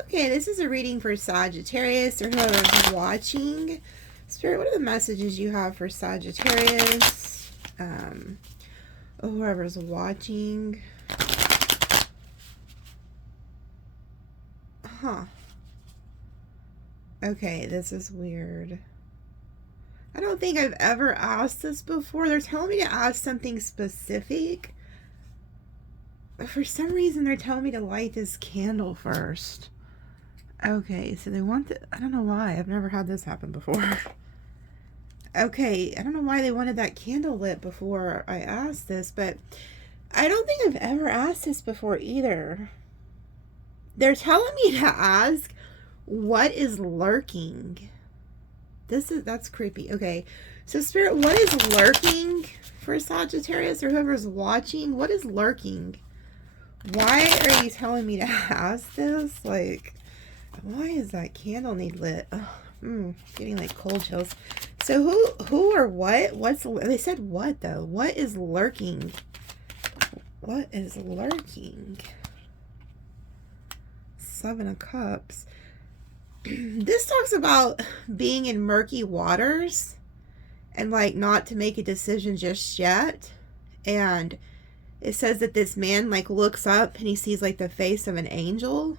Okay, this is a reading for Sagittarius or whoever's watching. Spirit, what are the messages you have for Sagittarius? Or whoever's watching. Huh. Okay, this is weird. I don't think I've ever asked this before. They're telling me to ask something specific. But for some reason, they're telling me to light this candle first. Okay, so they want the... I don't know why. I've never had this happen before. Okay, I don't know why they wanted that candle lit before I asked this, but I don't think I've ever asked this before either. They're telling me to ask, what is lurking? That's creepy. Okay, so Spirit, what is lurking for Sagittarius or whoever's watching? What is lurking? Why are you telling me to ask this? Like, why is that candle need lit? Getting like cold chills. So who or what? They said what though? What is lurking? What is lurking? Seven of Cups. This talks about being in murky waters and like not to make a decision just yet. And it says that this man like looks up and he sees like the face of an angel.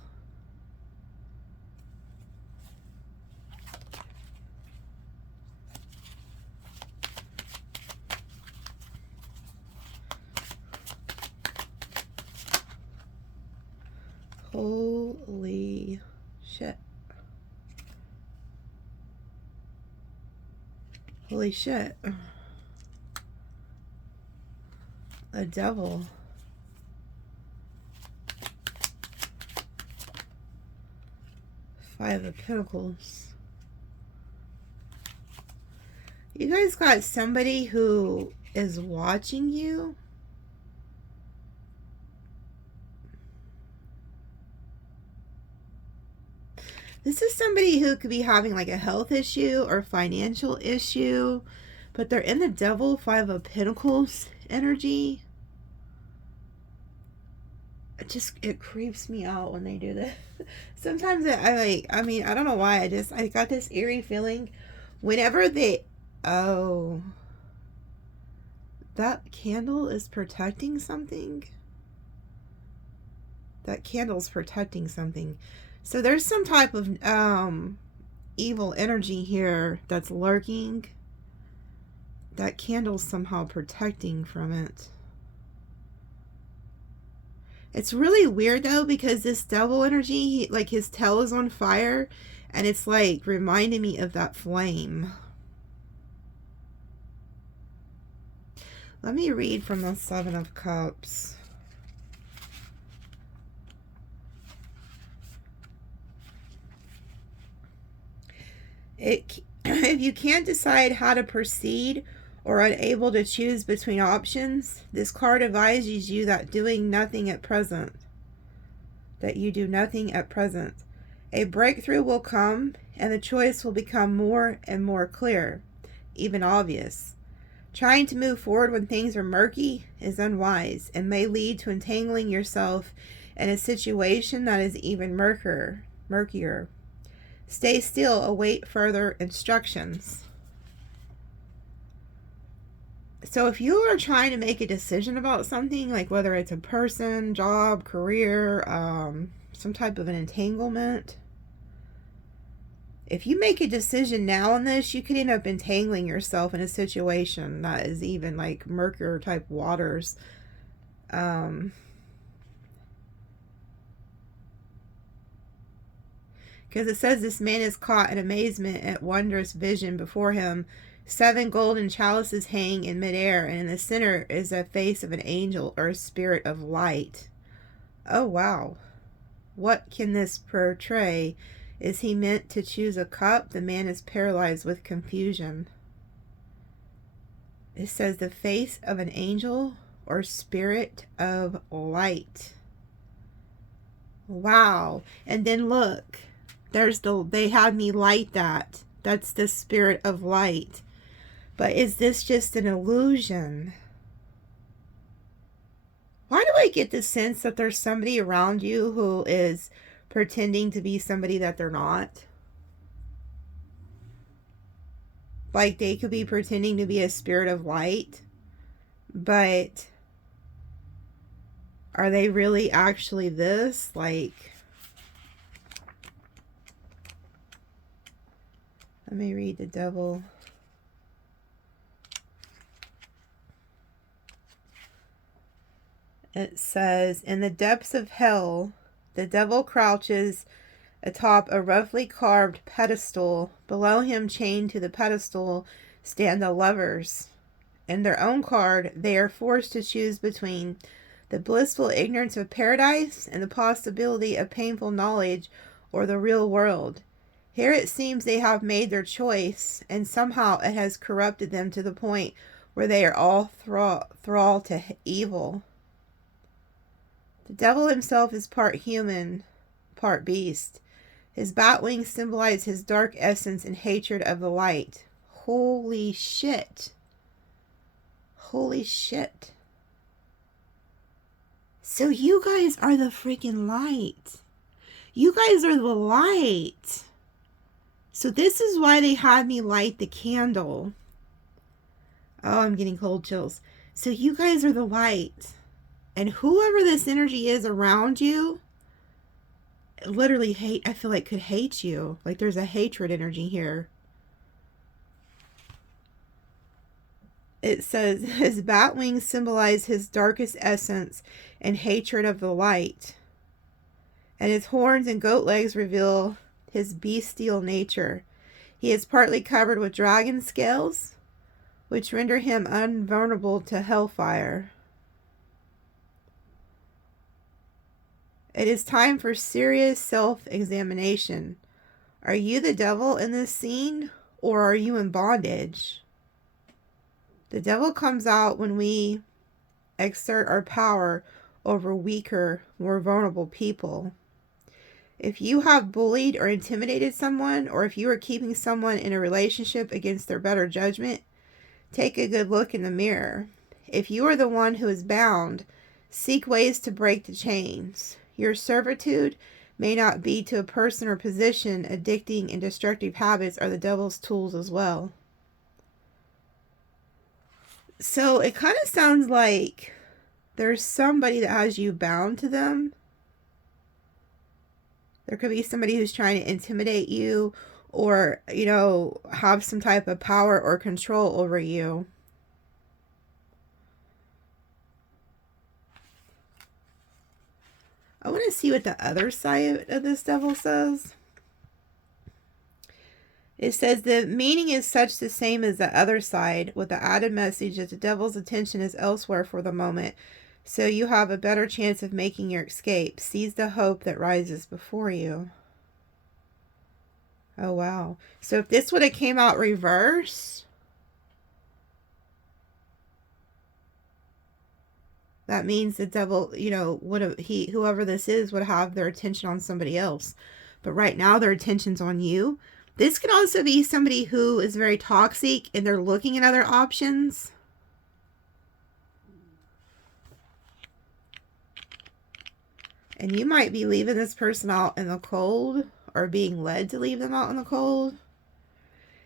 Holy shit. Holy shit. A devil. Five of Pentacles. You guys got somebody who is watching you. This is somebody who could be having like a health issue or financial issue, but they're in the Devil, Five of Pentacles energy. It creeps me out when they do this. Sometimes I don't know why. I got this eerie feeling whenever oh, that candle is protecting something. That candle's protecting something. So there's some type of evil energy here that's lurking. That candle's somehow protecting from it. It's really weird though, because this devil energy, like his tail is on fire, and it's like reminding me of that flame. Let me read from the Seven of Cups. If you can't decide how to proceed or unable to choose between options, this card advises you that doing nothing at present. That you do nothing at present. A breakthrough will come, and the choice will become more and more clear, even obvious. Trying to move forward when things are murky is unwise and may lead to entangling yourself in a situation that is even murkier. Stay still, await further instructions. So if you are trying to make a decision about something, like whether it's a person, job, career, some type of an entanglement, if you make a decision now on this, you could end up entangling yourself in a situation that is even like murkier type waters. Because it says this man is caught in amazement at wondrous vision before him. 7 golden chalices hang in midair, and in the center is a face of an angel or a spirit of light. Oh, wow. What can this portray? Is he meant to choose a cup? The man is paralyzed with confusion. It says the face of an angel or spirit of light. Wow. And then look. They had me light that. That's the spirit of light. But is this just an illusion? Why do I get the sense that there's somebody around you who is pretending to be somebody that they're not. Like they could be pretending to be a spirit of light, but are they really actually this? Like, let me read the devil. It says, in the depths of hell, the devil crouches atop a roughly carved pedestal. Below him, chained to the pedestal, stand the lovers. In their own card, they are forced to choose between the blissful ignorance of paradise and the possibility of painful knowledge or the real world. Here it seems they have made their choice, and somehow it has corrupted them to the point where they are all thrall to evil. The devil himself is part human, part beast. His bat wings symbolize his dark essence and hatred of the light. Holy shit. Holy shit. So you guys are the freaking light. You guys are the light. So this is why they had me light the candle. Oh, I'm getting cold chills. So you guys are the light. And whoever this energy is around you, literally I feel like could hate you. Like there's a hatred energy here. It says, his bat wings symbolize his darkest essence and hatred of the light. And his horns and goat legs reveal his bestial nature. He is partly covered with dragon scales, which render him invulnerable to hellfire. It is time for serious self-examination. Are you the devil in this scene, or are you in bondage? The devil comes out when we exert our power over weaker, more vulnerable people. If you have bullied or intimidated someone, or if you are keeping someone in a relationship against their better judgment, take a good look in the mirror. If you are the one who is bound, seek ways to break the chains. Your servitude may not be to a person or position. Addicting and destructive habits are the devil's tools as well. So it kind of sounds like there's somebody that has you bound to them. There could be somebody who's trying to intimidate you or, you know, have some type of power or control over you. I want to see what the other side of this devil says. It says the meaning is such the same as the other side, with the added message that the devil's attention is elsewhere for the moment, so you have a better chance of making your escape. Seize the hope that rises before you. Oh, wow. So if this would have came out reverse, that means the devil, you know, whoever this is would have their attention on somebody else. But right now their attention's on you. This could also be somebody who is very toxic and they're looking at other options. And you might be leaving this person out in the cold or being led to leave them out in the cold.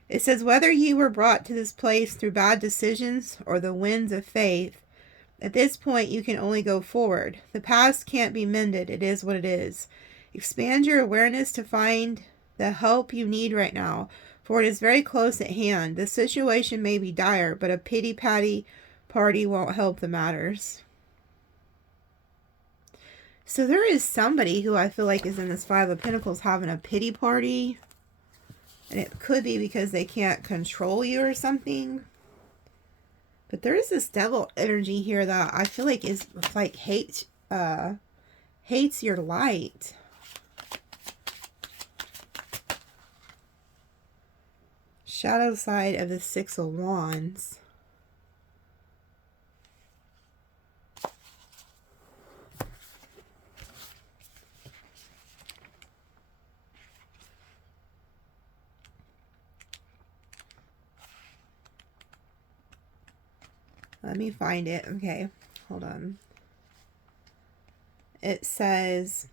It says, whether you were brought to this place through bad decisions or the winds of faith, at this point you can only go forward. The past can't be mended. It is what it is. Expand your awareness to find the help you need right now, for it is very close at hand. The situation may be dire, but a pity-patty party won't help the matters. So there is somebody who I feel like is in this Five of Pentacles having a pity party. And it could be because they can't control you or something. But there is this devil energy here that I feel like is like hates your light. Shadow side of the Six of Wands. Let me find it. Okay, hold on. It says,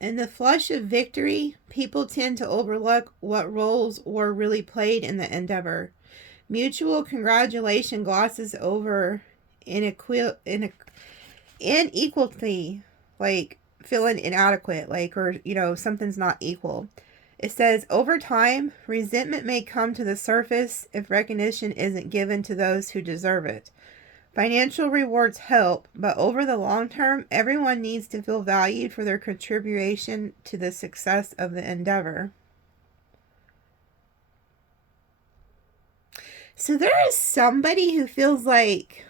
In the flush of victory, people tend to overlook what roles were really played in the endeavor. Mutual congratulation glosses over inequality, like feeling inadequate, like, or, something's not equal. It says, over time, resentment may come to the surface if recognition isn't given to those who deserve it. Financial rewards help, but over the long term, everyone needs to feel valued for their contribution to the success of the endeavor. So there is somebody who feels like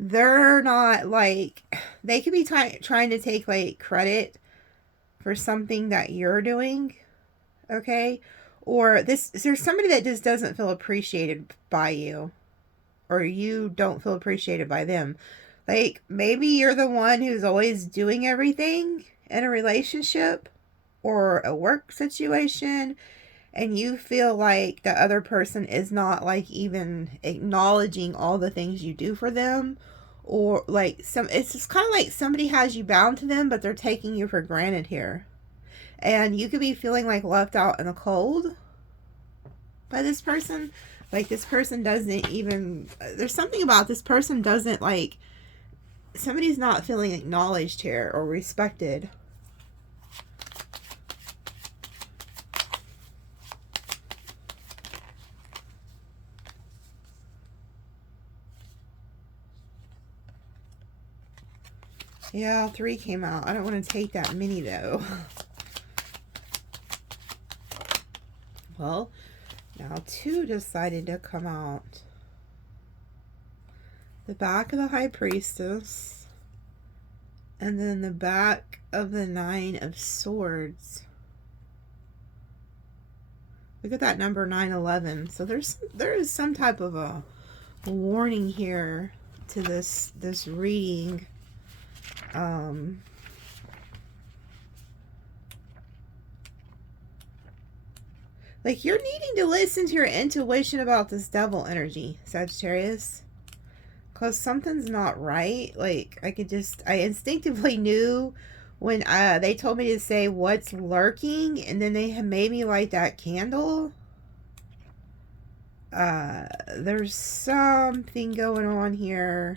they're not, like, they could be trying to take, like, credit for something that you're doing, okay? Or there's somebody that just doesn't feel appreciated by you, or you don't feel appreciated by them. Like, maybe you're the one who's always doing everything in a relationship or a work situation, and you feel like the other person is not, like, even acknowledging all the things you do for them. Or, like, it's just kind of like somebody has you bound to them, but they're taking you for granted here. And you could be feeling, like, left out in the cold by this person. Like, this person doesn't even, there's something about this person doesn't, like, somebody's not feeling acknowledged here or respected. Yeah, 3 came out. I don't want to take that many, though. Well, now 2 decided to come out. The back of the High Priestess. And then the back of the 9 of Swords. Look at that number 911. So there is some type of a warning here to this reading. Like, you're needing to listen to your intuition about this devil energy, Sagittarius. Because something's not right. Like, I instinctively knew when they told me to say what's lurking, and then they had made me light that candle. There's something going on here.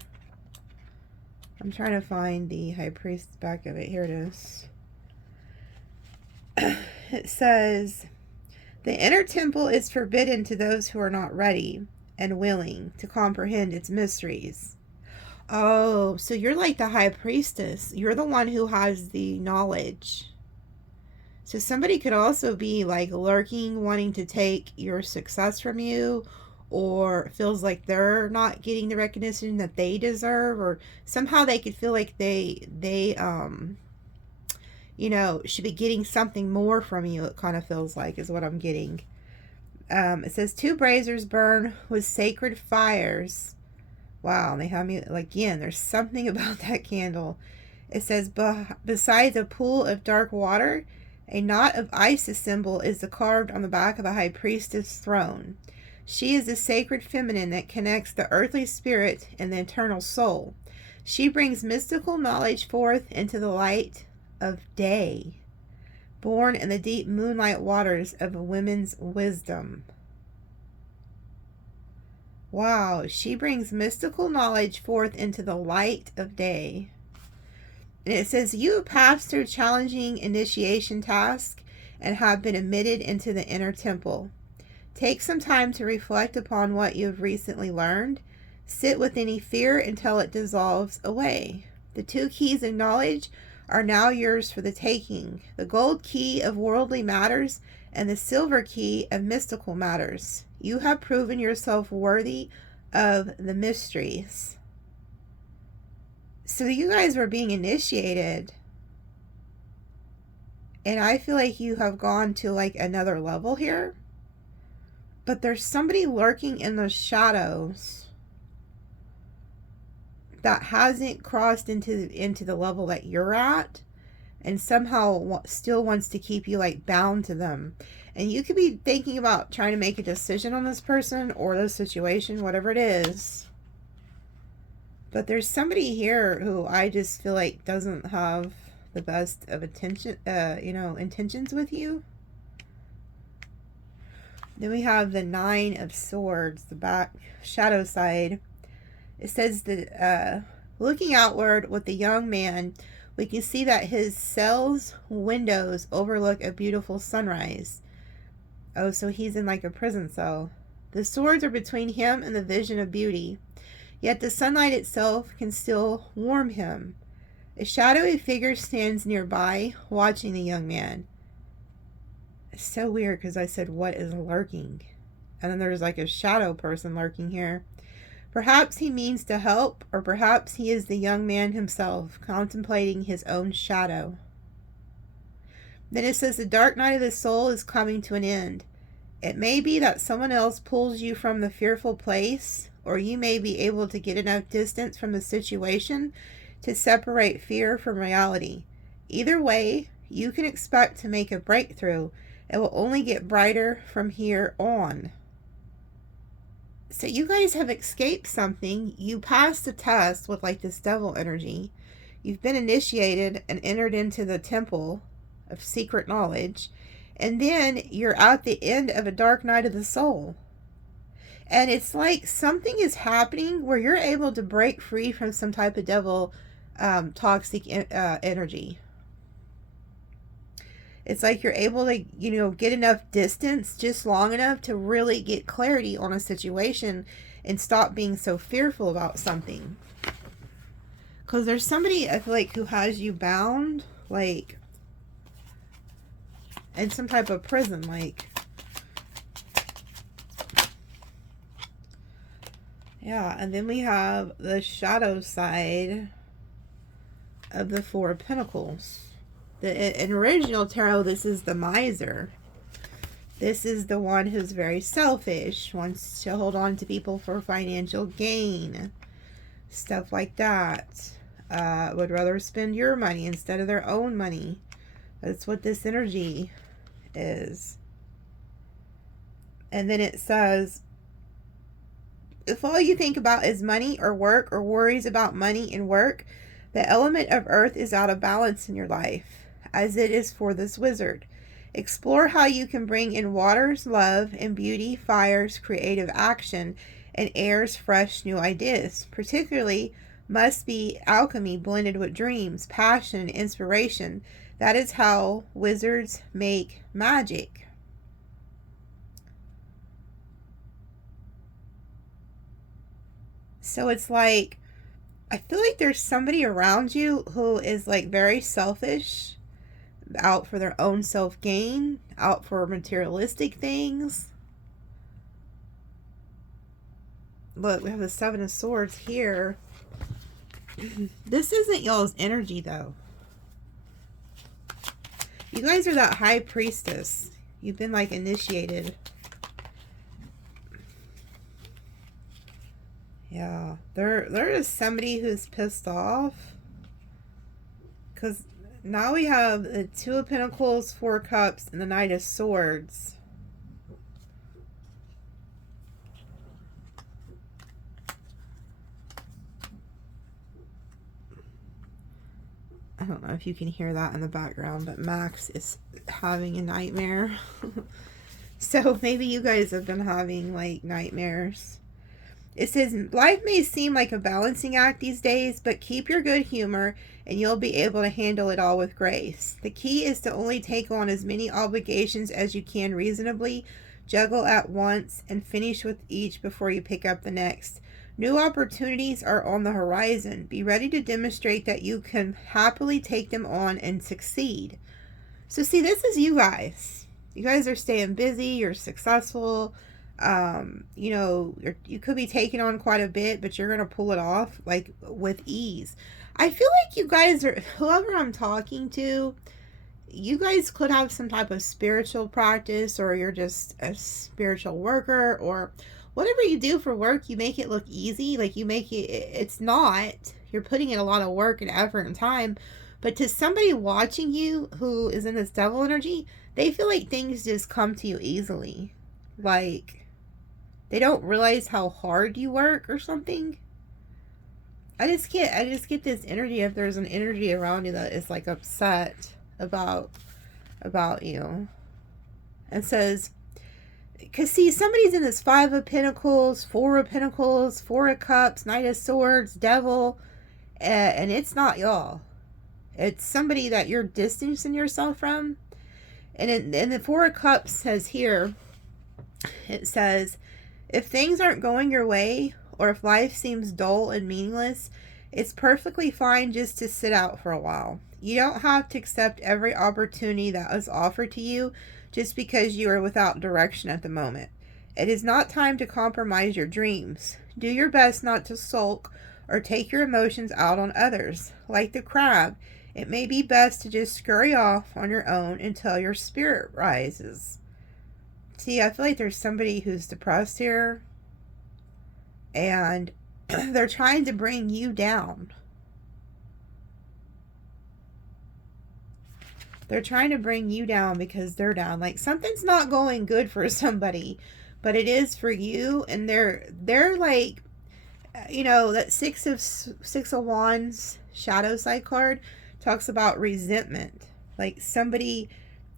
I'm trying to find the High Priest's back of it. Here it is. It says, the inner temple is forbidden to those who are not ready and willing to comprehend its mysteries. Oh, so you're like the High Priestess. You're the one who has the knowledge. So somebody could also be, like, lurking, wanting to take your success from you, or feels like they're not getting the recognition that they deserve, or somehow they could feel like they should be getting something more from you. It kind of feels like, is what I'm getting. It says 2 braziers burn with sacred fires. Wow, they have me, like, again, there's something about that candle. It says, besides a pool of dark water, a knot of Isis symbol is carved on the back of the High Priestess' throne. She is the sacred feminine that connects the earthly spirit and the eternal soul. She brings mystical knowledge forth into the light of day, born in the deep moonlight waters of a woman's wisdom. Wow, she brings mystical knowledge forth into the light of day. And it says, you have passed through challenging initiation tasks and have been admitted into the inner temple. Take some time to reflect upon what you have recently learned. Sit with any fear until it dissolves away. The 2 keys of knowledge are now yours for the taking. The gold key of worldly matters and the silver key of mystical matters. You have proven yourself worthy of the mysteries. So you guys were being initiated. And I feel like you have gone to, like, another level here. But there's somebody lurking in the shadows that hasn't crossed into the level that you're at, and somehow still wants to keep you, like, bound to them. And you could be thinking about trying to make a decision on this person or this situation, whatever it is. But there's somebody here who I just feel like doesn't have the best of intentions with you. Then we have the Nine of Swords, the back shadow side. It says that looking outward with the young man, we can see that his cell's windows overlook a beautiful sunrise. Oh, so he's in like a prison cell. The swords are between him and the vision of beauty, yet the sunlight itself can still warm him. A shadowy figure stands nearby, watching the young man. It's so weird because I said, what is lurking? And then there's like a shadow person lurking here. Perhaps he means to help, or perhaps he is the young man himself, contemplating his own shadow. Then it says the dark night of the soul is coming to an end. It may be that someone else pulls you from the fearful place, or you may be able to get enough distance from the situation to separate fear from reality. Either way, you can expect to make a breakthrough. It will only get brighter from here on. So you guys have escaped something. You passed a test with like this devil energy. You've been initiated and entered into the temple of secret knowledge. And then you're at the end of a dark night of the soul. And it's like something is happening where you're able to break free from some type of devil toxic energy. It's like you're able to, get enough distance, just long enough to really get clarity on a situation and stop being so fearful about something. Because there's somebody, I feel like, who has you bound, like, in some type of prison, like. Yeah, and then we have the shadow side of the Four of Pentacles. In original tarot, this is the miser. This is the one who's very selfish, wants to hold on to people for financial gain, stuff like that. Would rather spend your money instead of their own money. That's what this energy is. And then it says, if all you think about is money or work, or worries about money and work, the element of earth is out of balance in your life, as it is for this wizard. Explore how you can bring in water's love and beauty, fire's creative action, and air's fresh new ideas. Particularly must be alchemy blended with dreams, passion, and inspiration. That is how wizards make magic. So it's like, I feel like there's somebody around you who is like very selfish, out for their own self-gain, out for materialistic things. Look, we have the Seven of Swords here. This isn't y'all's energy, though. You guys are that high priestess. You've been, like, initiated. Yeah. There is somebody who's pissed off. Because now we have the Two of Pentacles, Four of Cups, and the Knight of Swords. I don't know if you can hear that in the background, but Max is having a nightmare. So maybe you guys have been having like nightmares. It says, life may seem like a balancing act these days, but keep your good humor and you'll be able to handle it all with grace. The key is to only take on as many obligations as you can reasonably, juggle at once, and finish with each before you pick up the next. New opportunities are on the horizon. Be ready to demonstrate that you can happily take them on and succeed. So see, this is you guys. You guys are staying busy. You're successful. You could be taking on quite a bit, but you're going to pull it off like with ease. I feel like you guys are, whoever I'm talking to, you guys could have some type of spiritual practice, or you're just a spiritual worker, or whatever you do for work, you make it look easy. Like you make it, it's not, you're putting in a lot of work and effort and time. But to somebody watching you who is in this devil energy, they feel like things just come to you easily. Like they don't realize how hard you work or something. I just get this energy. If there's an energy around you that is like upset about you, and says, because see, somebody's in this Five of Pentacles, Four of Pentacles, Four of Cups, Knight of Swords, Devil, and it's not y'all. It's somebody that you're distancing yourself from. And the Four of Cups says here, it says, if things aren't going your way, or if life seems dull and meaningless, it's perfectly fine just to sit out for a while. You don't have to accept every opportunity that is offered to you just because you are without direction at the moment. It is not time to compromise your dreams. Do your best not to sulk or take your emotions out on others. Like the crab, it may be best to just scurry off on your own until your spirit rises. See, I feel like there's somebody who's depressed here, and they're trying to bring you down. They're trying to bring you down because they're down. Like something's not going good for somebody, but it is for you. And they're like, you know, that Six of Wands shadow side card talks about resentment. Like somebody,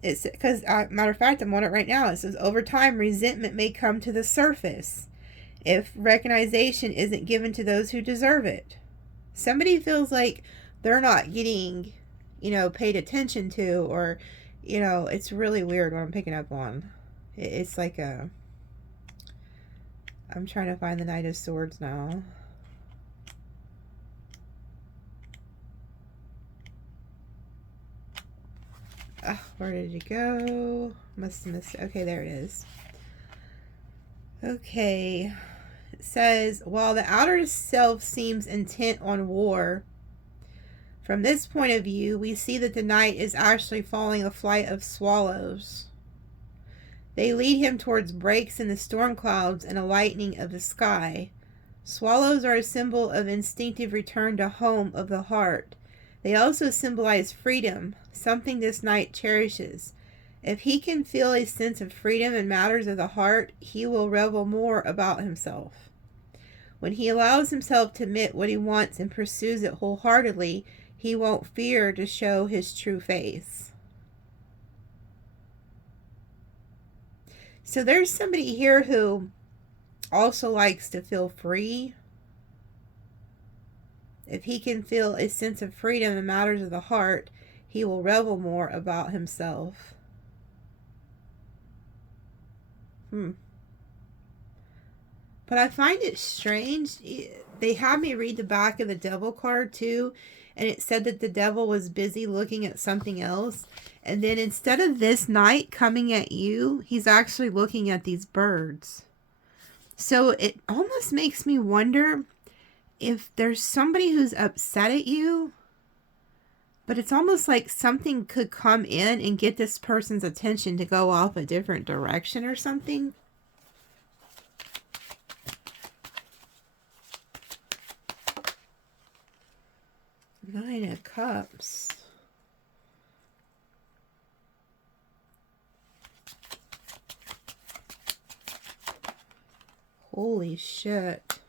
it's because matter of fact, I'm on it right now. It says over time, resentment may come to the surface if recognition isn't given to those who deserve it. Somebody feels like they're not getting, you know, paid attention to, or, you know, it's really weird what I'm picking up on. It's like a, I'm trying to find the Knight of Swords now. Where did you go? Must have missed it. Okay, there it is. Okay. It says, while the outer self seems intent on war, from this point of view, we see that the knight is actually following a flight of swallows. They lead him towards breaks in the storm clouds and a lightening of the sky. Swallows are a symbol of instinctive return to home of the heart. They also symbolize freedom, something this knight cherishes. If he can feel a sense of freedom in matters of the heart, he will revel more about himself. When he allows himself to admit what he wants and pursues it wholeheartedly, he won't fear to show his true face. So there's somebody here who also likes to feel free. If he can feel a sense of freedom in matters of the heart, he will revel more about himself. But I find it strange. They had me read the back of the Devil card too, and it said that the devil was busy looking at something else. And then instead of this knight coming at you, he's actually looking at these birds. So it almost makes me wonder if there's somebody who's upset at you, but it's almost like something could come in and get this person's attention to go off a different direction or something. Nine of Cups. Holy shit.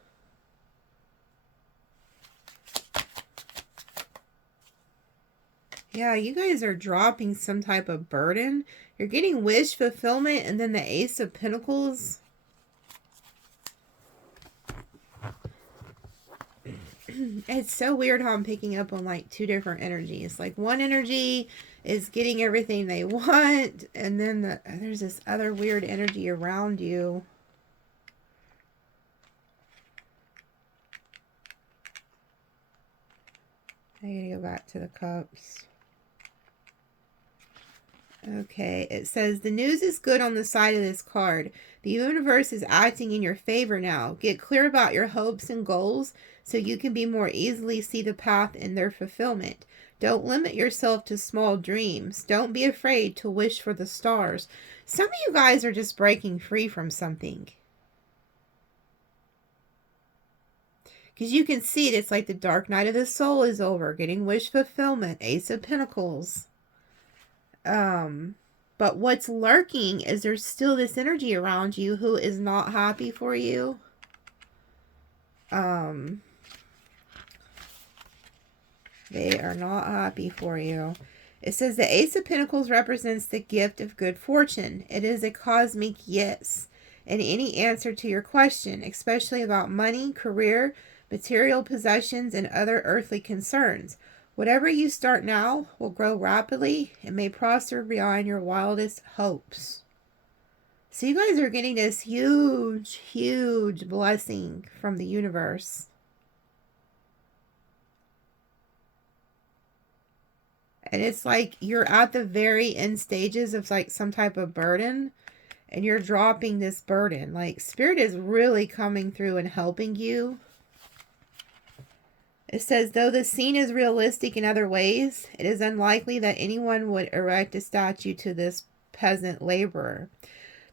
Yeah, you guys are dropping some type of burden. You're getting wish fulfillment, and then the Ace of Pentacles. It's so weird how I'm picking up on like two different energies. Like one energy is getting everything they want, and then there's this other weird energy around you. I gotta go back to the cups. Okay, it says, the news is good on the side of this card. The universe is acting in your favor now. Get clear about your hopes and goals so you can be more easily see the path in their fulfillment. Don't limit yourself to small dreams. Don't be afraid to wish for the stars. Some of you guys are just breaking free from something. Because you can see it. It's like the dark night of the soul is over. Getting wish fulfillment. Ace of Pentacles. But what's lurking is there's still this energy around you who is not happy for you. They are not happy for you. It says the Ace of Pentacles represents the gift of good fortune. It is a cosmic yes in any answer to your question, especially about money, career, material possessions, and other earthly concerns. Whatever you start now will grow rapidly and may prosper beyond your wildest hopes. So you guys are getting this huge, huge blessing from the universe. And it's like you're at the very end stages of like some type of burden. And you're dropping this burden. Like Spirit is really coming through and helping you. It says, though the scene is realistic in other ways, it is unlikely that anyone would erect a statue to this peasant laborer.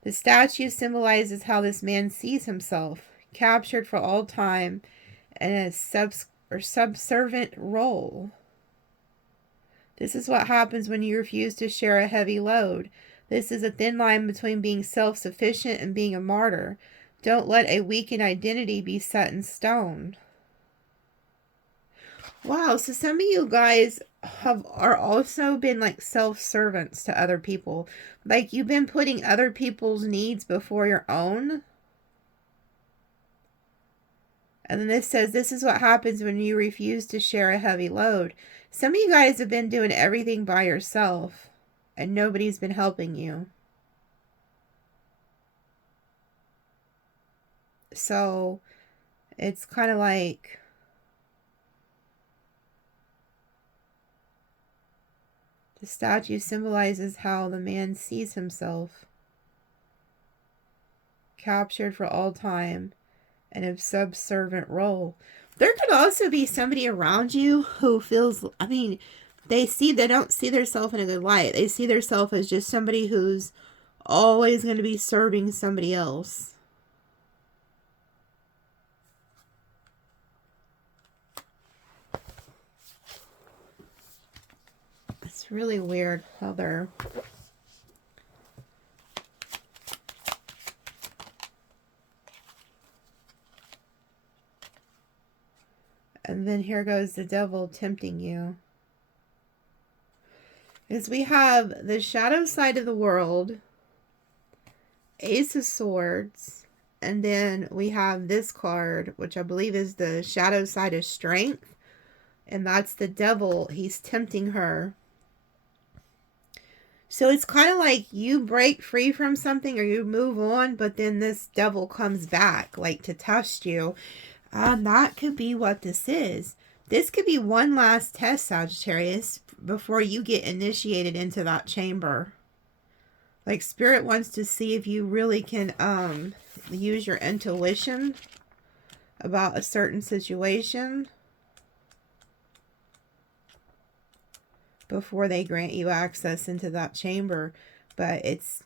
The statue symbolizes how this man sees himself, captured for all time in a subservient role. This is what happens when you refuse to share a heavy load. This is a thin line between being self-sufficient and being a martyr. Don't let a weakened identity be set in stone. Wow, so some of you guys are also been like self-servants to other people. Like you've been putting other people's needs before your own. And then this says, this is what happens when you refuse to share a heavy load. Some of you guys have been doing everything by yourself. And nobody's been helping you. So it's kind of like the statue symbolizes how the man sees himself, captured for all time in a subservient role. There could also be somebody around you who feels, I mean, they don't see themselves in a good light. They see themselves as just somebody who's always going to be serving somebody else. It's really weird how they're... And then here goes the devil tempting you. Is we have the shadow side of the world, Ace of Swords, and then we have this card, which I believe is the shadow side of strength, and that's the devil. He's tempting her. So it's kind of like you break free from something or you move on, but then this devil comes back, like to test you. That could be what this is. This could be one last test, Sagittarius, before you get initiated into that chamber. Like Spirit wants to see if you really can use your intuition about a certain situation before they grant you access into that chamber. But it's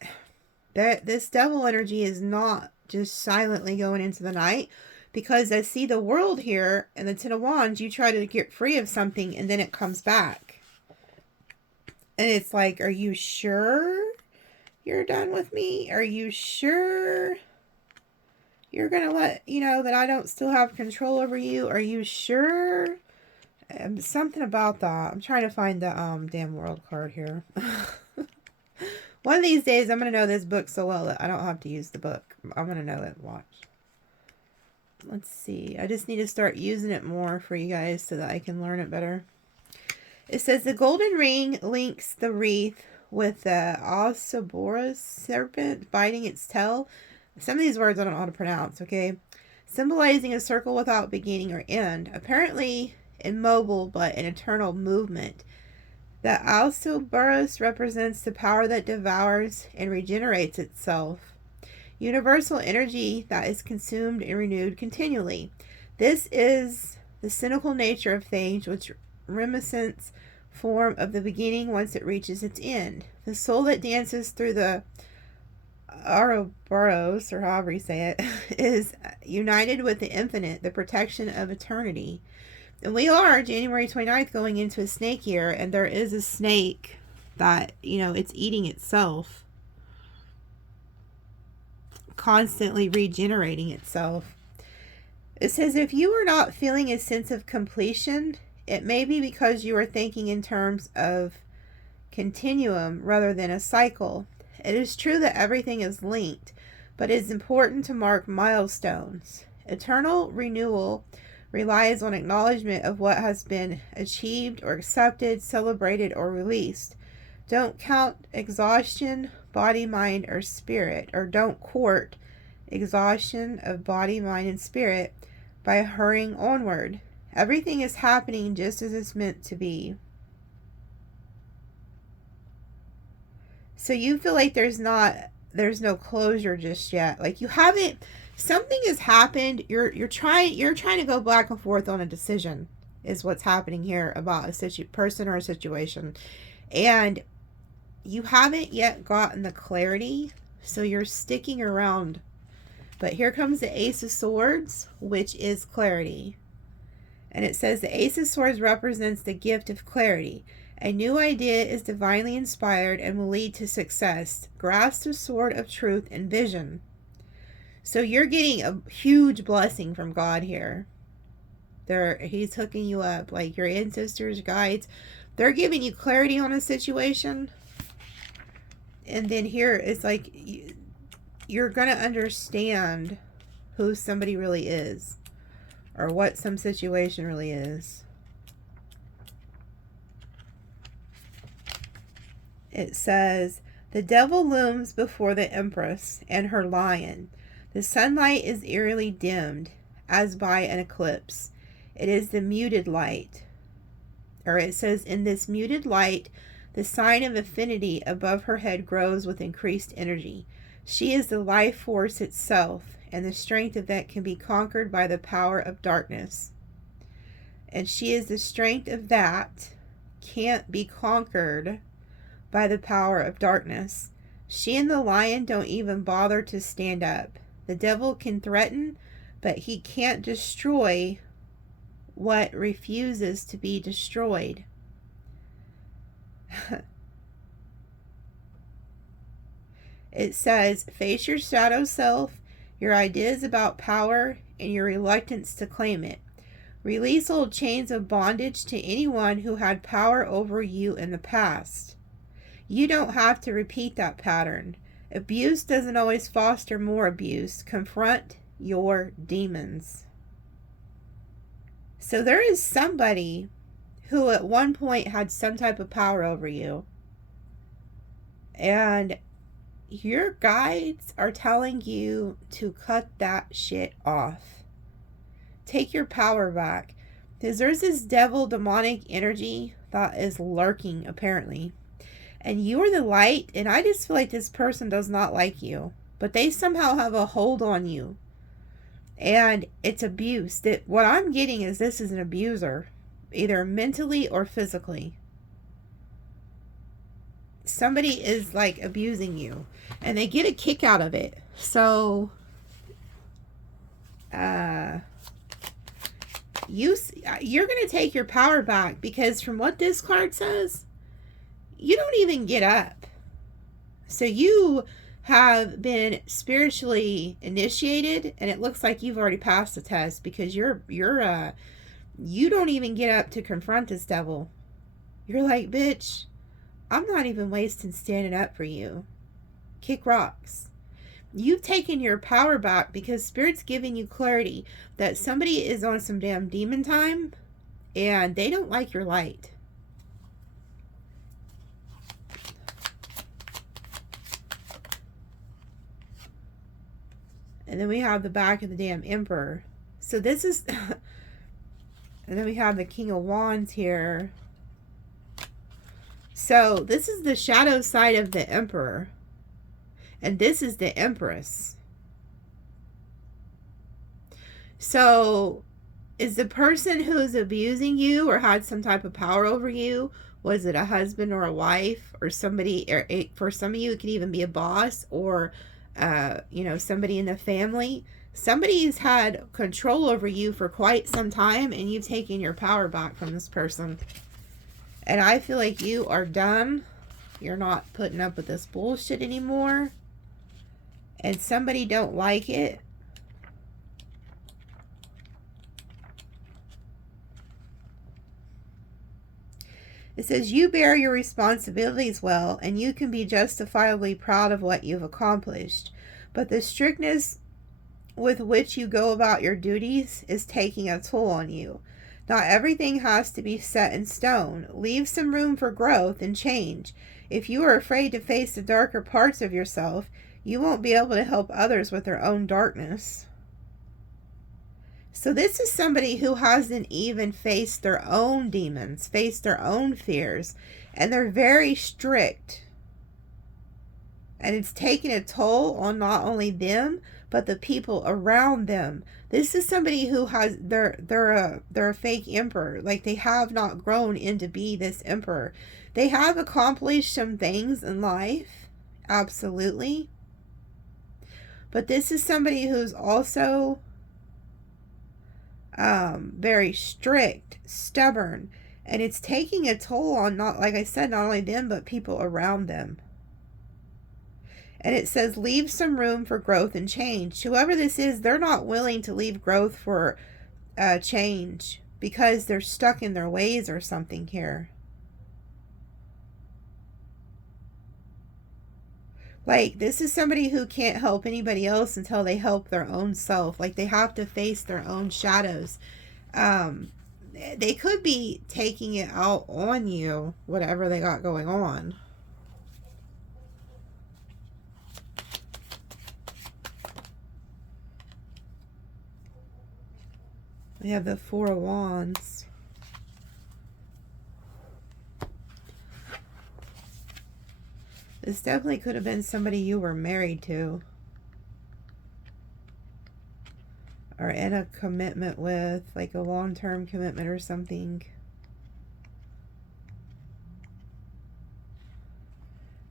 that this devil energy is not just silently going into the night. Because I see the world here and the Ten of Wands, you try to get free of something and then it comes back. And it's like, are you sure you're done with me? Are you sure you're going to let, you know, that I don't still have control over you? Are you sure? Something about that. I'm trying to find the damn world card here. One of these days, I'm going to know this book so well that I don't have to use the book. I'm going to know it. Watch. Let's see. I just need to start using it more for you guys so that I can learn it better. It says the golden ring links the wreath with the Ouroboros serpent biting its tail. Some of these words I don't know how to pronounce, okay? Symbolizing a circle without beginning or end. Apparently immobile but an eternal movement. The Ouroboros represents the power that devours and regenerates itself. Universal energy that is consumed and renewed continually. This is the cynical nature of things, which reminiscence form of the beginning once it reaches its end. The soul that dances through the Ouroboros, or however you say it, is united with the infinite, the protection of eternity. And we are January 29th going into a snake year, and there is a snake that, you know, it's eating itself. Constantly regenerating itself. It says if you are not feeling a sense of completion It may be because you are thinking in terms of continuum rather than a cycle. It is true that everything is linked, but it is important to mark milestones. Eternal renewal relies on acknowledgement of what has been achieved or accepted, celebrated, or released. Don't count exhaustion, body, mind, or spirit, or don't court exhaustion of body, mind, and spirit by hurrying onward. Everything is happening just as it's meant to be. So you feel like there's no closure just yet. Like you haven't, something has happened. You're trying to go back and forth on a decision is what's happening here about a person or a situation. And you haven't yet gotten the clarity, so you're sticking around. But here comes the Ace of Swords, which is clarity. And it says the Ace of Swords represents the gift of clarity. A new idea is divinely inspired and will lead to success. Grasp the sword of truth and vision. So you're getting a huge blessing from God here. He's hooking you up, like your ancestors, guides. They're giving you clarity on a situation. And then here it's like you're going to understand who somebody really is, or what some situation really is. It says, the devil looms before the Empress and her lion. The sunlight is eerily dimmed, as by an eclipse. It is the muted light. Or it says, in this muted light, the sign of affinity above her head grows with increased energy. She is the life force itself, and the strength of that can be conquered by the power of darkness. And she is the strength of that can't be conquered by the power of darkness. She and the lion don't even bother to stand up. The devil can threaten, but he can't destroy what refuses to be destroyed. It says, face your shadow self, your ideas about power, and your reluctance to claim it. Release old chains of bondage to anyone who had power over you in the past. You don't have to repeat that pattern. Abuse doesn't always foster more abuse. Confront your demons. So there is somebody who at one point had some type of power over you. And your guides are telling you to cut that shit off. Take your power back. Because there's this devil demonic energy that is lurking apparently. And you are the light, and I just feel like this person does not like you. But they somehow have a hold on you. And it's abuse. What I'm getting is this is an abuser. Either mentally or physically. Somebody is like abusing you. And they get a kick out of it. So, you're going to take your power back. Because from what this card says, you don't even get up. So you have been spiritually initiated, and it looks like you've already passed the test because you don't even get up to confront this devil. You're like, bitch, I'm not even wasting standing up for you. Kick rocks. You've taken your power back because Spirit's giving you clarity that somebody is on some damn demon time and they don't like your light. And then we have the back of the damn Emperor. So this is... and then we have the King of Wands here. So this is the shadow side of the Emperor. And this is the Empress. So is the person who is abusing you or had some type of power over you, was it a husband or a wife or somebody, or for some of you it could even be a boss or somebody in the family. Somebody's had control over you for quite some time and you've taken your power back from this person. And I feel like you are done. You're not putting up with this bullshit anymore. And somebody don't like it. It says, you bear your responsibilities well, and you can be justifiably proud of what you've accomplished. But the strictness with which you go about your duties is taking a toll on you. Not everything has to be set in stone. Leave some room for growth and change. If you are afraid to face the darker parts of yourself, you won't be able to help others with their own darkness. So this is somebody who hasn't even faced their own demons, faced their own fears, and they're very strict. And it's taking a toll on not only them, but the people around them. This is somebody who has, they're a fake emperor. Like, they have not grown into be this emperor. They have accomplished some things in life, absolutely. But this is somebody who's also very strict, stubborn, and it's taking a toll on, not, like I said, not only them, but people around them. And it says, leave some room for growth and change. Whoever this is, they're not willing to leave growth for change because they're stuck in their ways or something here. Like, this is somebody who can't help anybody else until they help their own self. Like, they have to face their own shadows. They could be taking it out on you, whatever they got going on. We have the Four of Wands. This definitely could have been somebody you were married to, or in a commitment with, like a long-term commitment or something.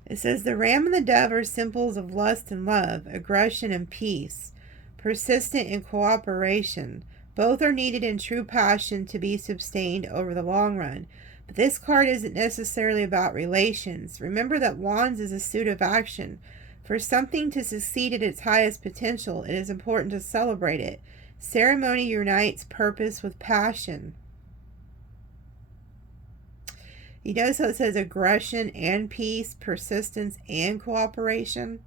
It says, the ram and the dove are symbols of lust and love, aggression and peace, persistent in cooperation. Both are needed in true passion to be sustained over the long run. But this card isn't necessarily about relations. Remember that Wands is a suit of action. For something to succeed at its highest potential, it is important to celebrate it. Ceremony unites purpose with passion. You notice how it says aggression and peace, persistence and cooperation?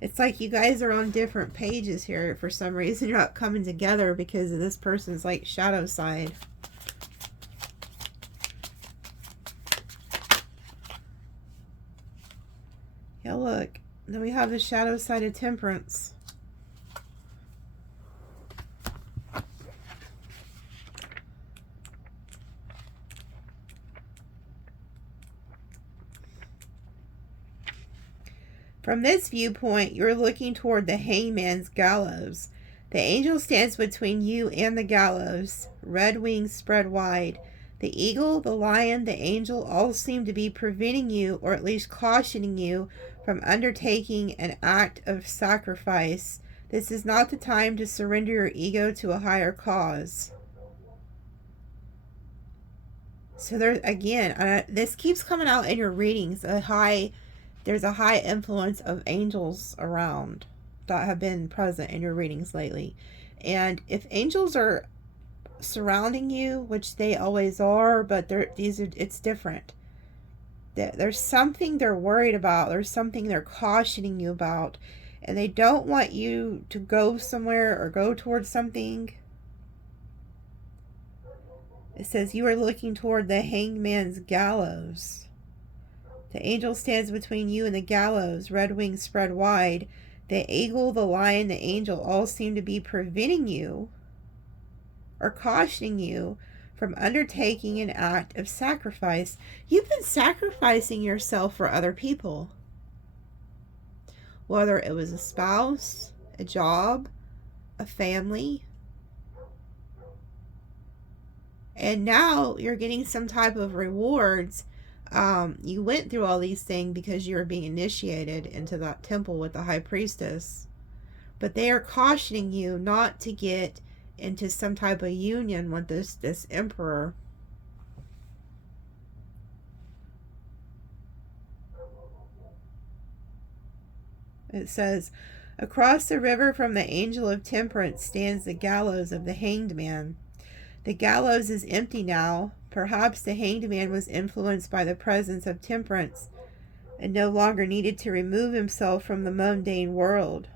It's like you guys are on different pages here. For some reason, you're not coming together because of this person's, like, shadow side. Yeah, look. Then we have the shadow side of Temperance. From this viewpoint, you're looking toward the hangman's gallows. The angel stands between you and the gallows, red wings spread wide. The eagle, the lion, the angel all seem to be preventing you, or at least cautioning you, from undertaking an act of sacrifice. This is not the time to surrender your ego to a higher cause. So there's, again, this keeps coming out in your readings, there's a high influence of angels around that have been present in your readings lately. And if angels are surrounding you, which they always are, but it's different. There's something they're worried about. There's something they're cautioning you about. And they don't want you to go somewhere or go towards something. It says you are looking toward the hangman's gallows. The angel stands between you and the gallows, red wings spread wide. The eagle, the lion, the angel all seem to be preventing you or cautioning you from undertaking an act of sacrifice. You've been sacrificing yourself for other people. Whether it was a spouse, a job, a family. And now you're getting some type of rewards. You went through all these things because you were being initiated into that temple with the high priestess. But they are cautioning you not to get into some type of union with this emperor. It says, across the river from the angel of temperance stands the gallows of the hanged man. The gallows is empty now, Perhaps the Hanged Man was influenced by the presence of temperance and no longer needed to remove himself from the mundane world.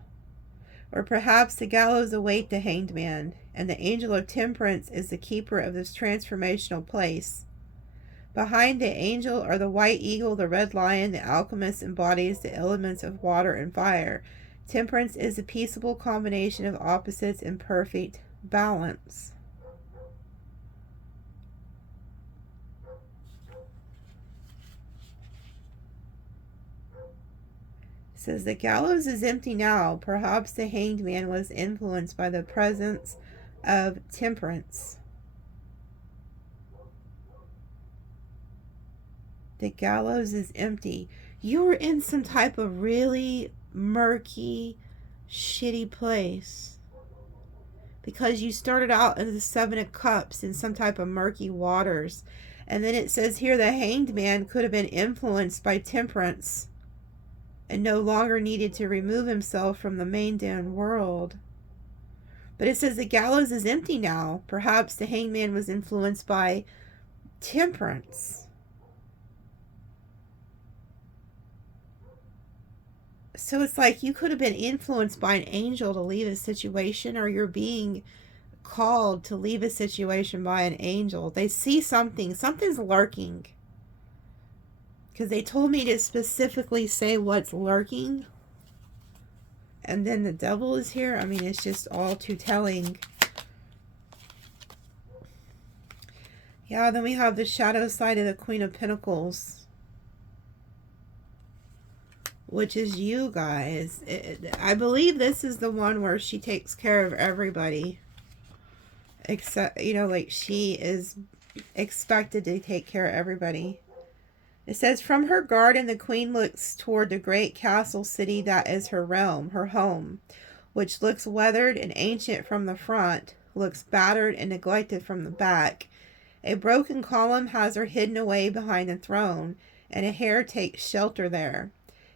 Or perhaps the gallows await the Hanged Man, and the angel of temperance is the keeper of this transformational place. Behind the angel are the white eagle, the red lion. The alchemist embodies the elements of water and fire. Temperance is a peaceable combination of opposites in perfect balance. It says the gallows is empty now. Perhaps the Hanged Man was influenced by the presence of temperance. The gallows is empty. You were in some type of really murky, shitty place. Because you started out in the Seven of Cups in some type of murky waters. And then it says here the Hanged Man could have been influenced by temperance and no longer needed to remove himself from the mundane world. But it says the gallows is empty now. Perhaps the Hanged Man was influenced by temperance. So it's like you could have been influenced by an angel to leave a situation, or you're being called to leave a situation by an angel. They see something. Something's lurking. Because they told me to specifically say what's lurking. And then the devil is here. I mean, it's just all too telling. Yeah, then we have the shadow side of the Queen of Pentacles, which is you guys. I believe this is the one where she takes care of everybody. Except, you know, like she is expected to take care of everybody. It says, from her garden, the queen looks toward the great castle city that is her realm, her home, which looks weathered and ancient from the front, looks battered and neglected from the back. A broken column has her hidden away behind the throne, and a hare takes shelter there.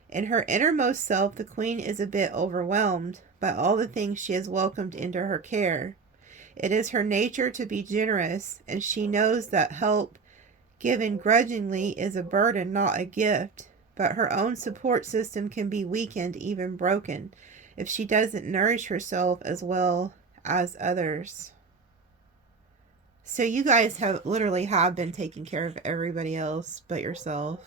In her innermost self, the queen is a bit overwhelmed by all the things she has welcomed into her care. It is her nature to be generous, and she knows that help given grudgingly is a burden, not a gift. But her own support system can be weakened, even broken, if she doesn't nourish herself as well as others. So you guys have literally been taking care of everybody else but yourself.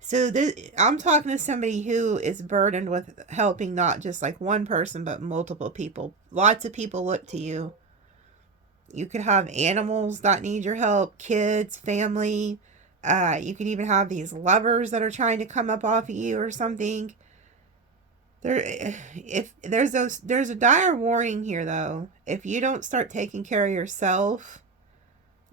So I'm talking to somebody who is burdened with helping not just like one person, but multiple people. Lots of people look to you. You could have animals that need your help, kids, family. You could even have these lovers that are trying to come up off of you or something. There's a dire warning here though. If you don't start taking care of yourself,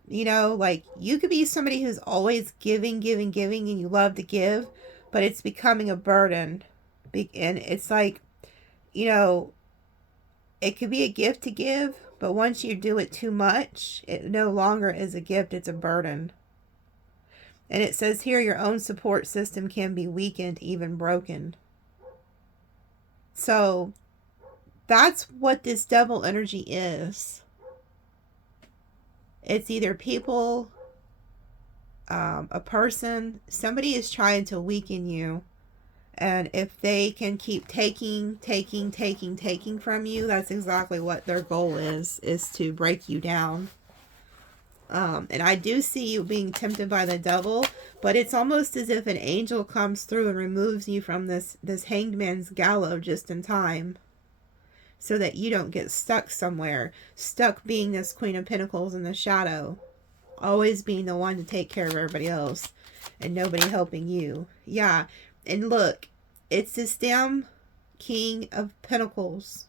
you know, like you could be somebody who's always giving, and you love to give, but it's becoming a burden. And it's like, you know, it could be a gift to give, but once you do it too much, it no longer is a gift, it's a burden. And it says here, your own support system can be weakened, even broken. So that's what this devil energy is. It's either people, a person, somebody is trying to weaken you. And if they can keep taking from you, that's exactly what their goal is to break you down. And I do see you being tempted by the devil, but it's almost as if an angel comes through and removes you from this hanged man's gallows just in time, so that you don't get stuck somewhere, stuck being this Queen of Pentacles in the shadow, always being the one to take care of everybody else and nobody helping you. Yeah, and look, it's this damn King of Pentacles.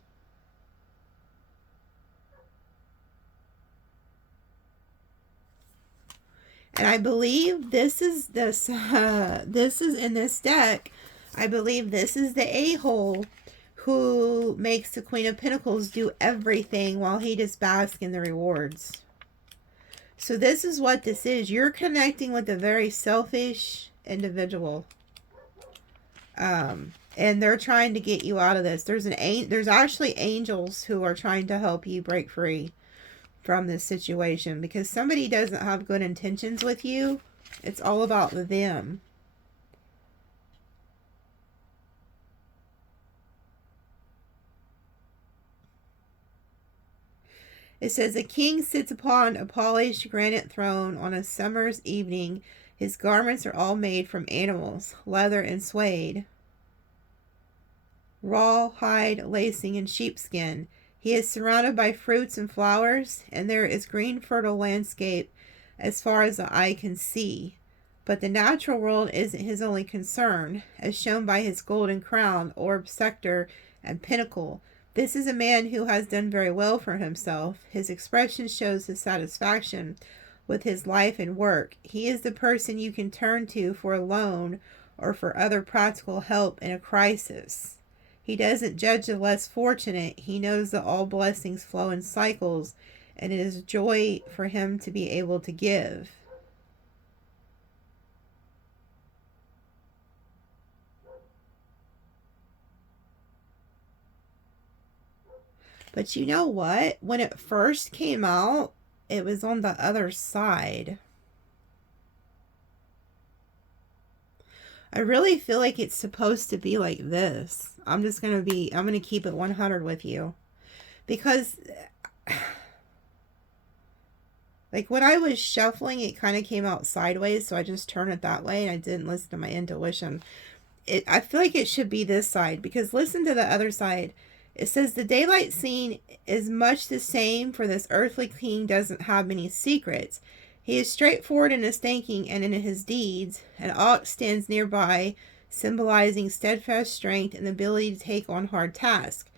And I believe this is in this deck, I believe this is the a-hole who makes the Queen of Pentacles do everything while he just basks in the rewards. So this is what this is. You're connecting with a very selfish individual. And they're trying to get you out of this. There's actually angels who are trying to help you break free from this situation, because somebody doesn't have good intentions with you. It's all about them. It says, a king sits upon a polished granite throne on a summer's evening. His garments are all made from animals, leather and suede, raw hide, lacing, and sheepskin. He is surrounded by fruits and flowers, and there is green, fertile landscape as far as the eye can see. But the natural world isn't his only concern, as shown by his golden crown, orb, scepter, and pinnacle. This is a man who has done very well for himself. His expression shows his satisfaction with his life and work. He is the person you can turn to for a loan or for other practical help in a crisis. He doesn't judge the less fortunate. He knows that all blessings flow in cycles, and it is a joy for him to be able to give. But you know what? When it first came out, it was on the other side. I really feel like it's supposed to be like this. I'm going to keep it 100 with you. Because, like, when I was shuffling, it kind of came out sideways, so I just turned it that way, and I didn't listen to my intuition. I feel like it should be this side, because listen to the other side. It says, the daylight scene is much the same, for this earthly king doesn't have many secrets. He is straightforward in his thinking and in his deeds. An ox stands nearby, symbolizing steadfast strength and the ability to take on hard tasks.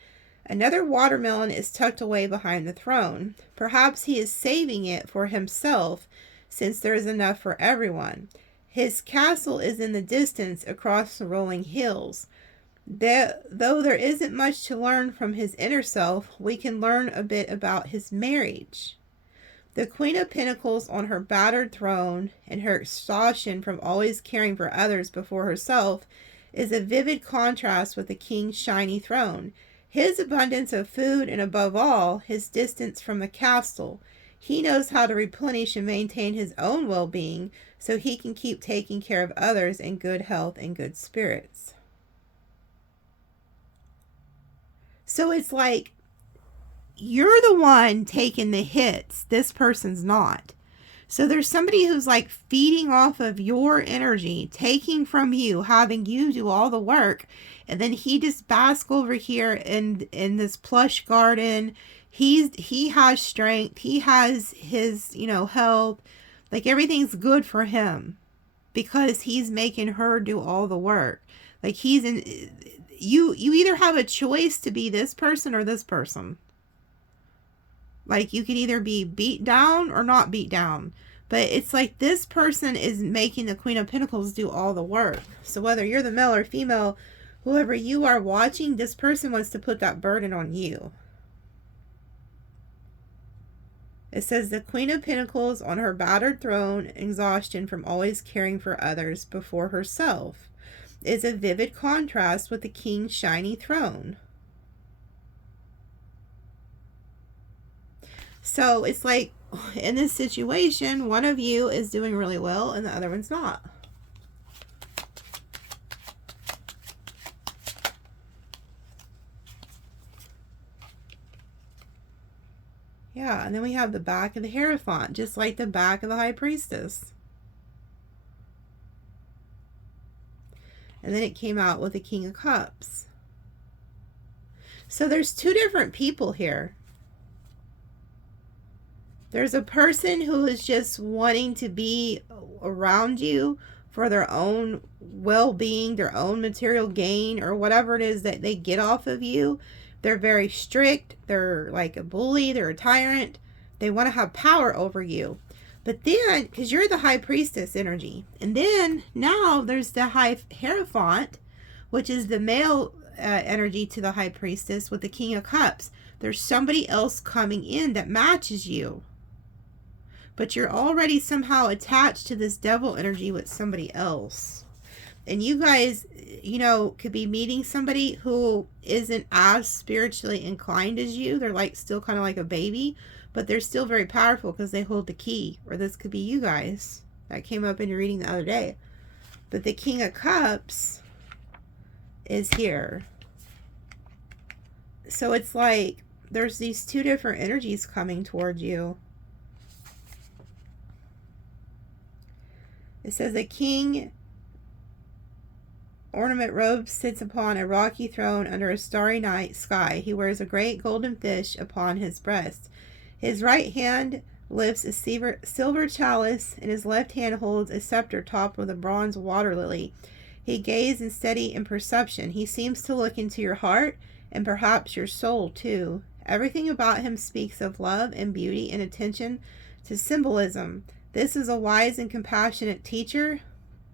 Another watermelon is tucked away behind the throne. Perhaps he is saving it for himself, since there is enough for everyone. His castle is in the distance across the rolling hills. Though there isn't much to learn from his inner self, we can learn a bit about his marriage. The Queen of Pentacles on her battered throne and her exhaustion from always caring for others before herself is a vivid contrast with the King's shiny throne. His abundance of food and, above all, his distance from the castle. He knows how to replenish and maintain his own well-being so he can keep taking care of others in good health and good spirits. So it's like, you're the one taking the hits. This person's not. So there's somebody who's like feeding off of your energy, taking from you, having you do all the work. And then he just basks over here in this plush garden. He has strength. He has his, health. Like, everything's good for him because he's making her do all the work. Like, he's in, you either have a choice to be this person or this person. Like, you could either be beat down or not beat down. But it's like this person is making the Queen of Pentacles do all the work. So whether you're the male or female, whoever you are watching, this person wants to put that burden on you. It says, the Queen of Pentacles on her battered throne, exhaustion from always caring for others before herself, is a vivid contrast with the King's shiny throne. So it's like, in this situation, one of you is doing really well and the other one's not. Yeah, and then we have the back of the Hierophant, just like the back of the High Priestess. And then it came out with the King of Cups. So there's two different people here. There's a person who is just wanting to be around you for their own well-being, their own material gain, or whatever it is that they get off of you. They're very strict. They're like a bully. They're a tyrant. They want to have power over you. But then, because you're the High Priestess energy. And then, now there's the High Hierophant, which is the male energy to the High Priestess with the King of Cups. There's somebody else coming in that matches you. But you're already somehow attached to this devil energy with somebody else. And you guys, could be meeting somebody who isn't as spiritually inclined as you. They're like still kind of like a baby. but they're still very powerful because they hold the key. Or this could be you guys. That came up in your reading the other day. But the King of Cups is here. So it's like there's these two different energies coming towards you. It says a king ornament robe sits upon a rocky throne under a starry night sky. He wears a great golden fish upon his breast. His right hand lifts a silver chalice, and his left hand holds a scepter topped with a bronze water lily. He gazes in steady in perception. He seems to look into your heart, and perhaps your soul too. Everything about him speaks of love and beauty and attention to symbolism. This is a wise and compassionate teacher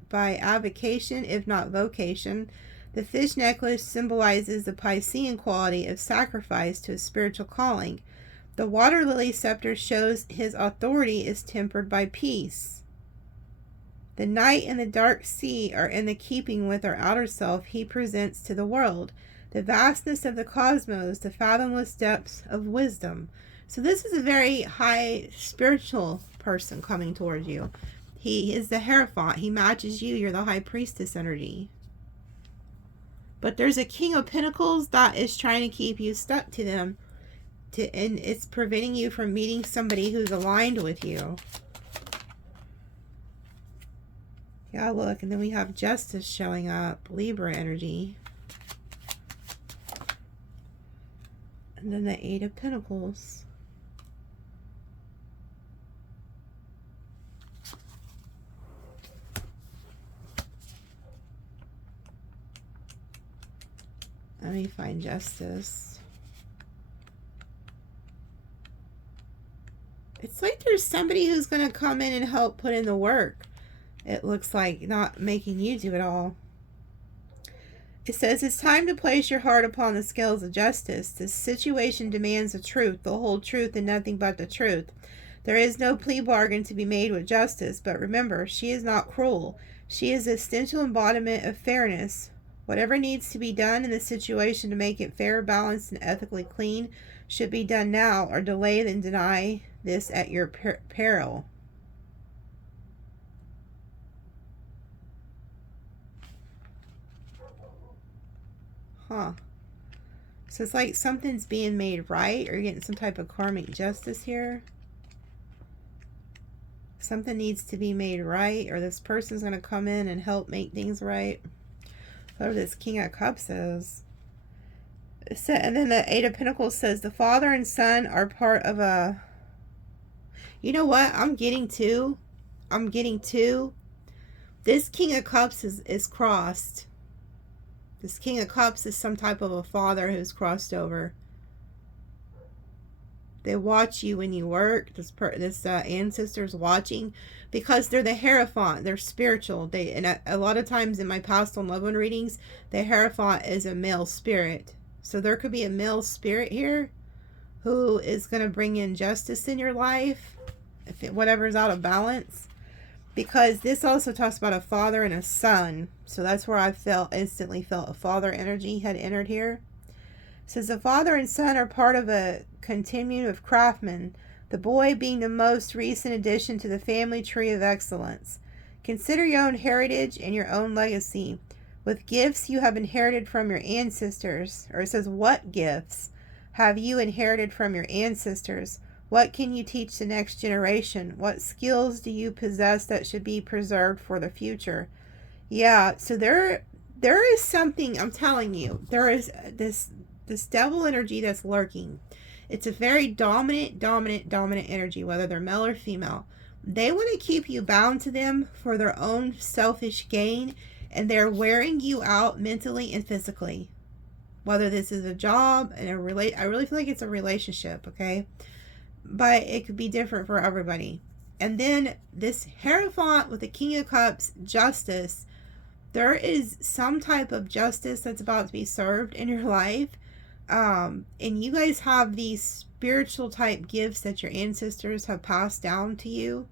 by avocation, if not vocation. The fish necklace symbolizes the Piscean quality of sacrifice to a spiritual calling. The water lily scepter shows his authority is tempered by peace. The night and the dark sea are in the keeping with our outer self he presents to the world. The vastness of the cosmos, the fathomless depths of wisdom. So this is a very high spiritual person coming towards you. He is the Hierophant. He matches you. You're the High Priestess energy. But there's a King of Pentacles that is trying to keep you stuck to them. And it's preventing you from meeting somebody who's aligned with you. Yeah, look. And then we have Justice showing up. Libra energy. And then the Eight of Pentacles. Let me find Justice. It's like there's somebody who's going to come in and help put in the work. It looks like not making you do it all. It says it's time to place your heart upon the scales of justice. This situation demands the truth, the whole truth, and nothing but the truth. There is no plea bargain to be made with justice, but remember, she is not cruel. She is the essential embodiment of fairness. Whatever needs to be done in the situation to make it fair, balanced, and ethically clean should be done now, or delay and deny this at your peril. Huh. So it's like something's being made right, or you're getting some type of karmic justice here. Something needs to be made right, or this person's going to come in and help make things right. Whatever this King of Cups is. And then the Eight of Pentacles says the father and son are part of a... You know what? I'm getting two. This King of Cups is crossed. This King of Cups is some type of a father who's crossed over. They watch you when you work. This ancestor's watching because they're the Hierophant. They're spiritual. And a lot of times in my past on loved one readings, the Hierophant is a male spirit. So there could be a male spirit here who is going to bring in justice in your life, whatever's out of balance. Because this also talks about a father and a son. So that's where I instantly felt a father energy had entered here. It says the father and son are part of a continuum of craftsmen, the boy being the most recent addition to the family tree of excellence. Consider your own heritage and your own legacy. With gifts you have inherited from your ancestors, or it says, what gifts have you inherited from your ancestors? What can you teach the next generation? What skills do you possess that should be preserved for the future? Yeah, so there is something, I'm telling you, there is this devil energy that's lurking. It's a very dominant energy, whether they're male or female. They want to keep you bound to them for their own selfish gain, and they're wearing you out mentally and physically. Whether this is a job and I really feel like it's a relationship, okay? But it could be different for everybody. And then this Hierophant with the King of Cups, justice. There is some type of justice that's about to be served in your life. And you guys have these spiritual type gifts that your ancestors have passed down to you.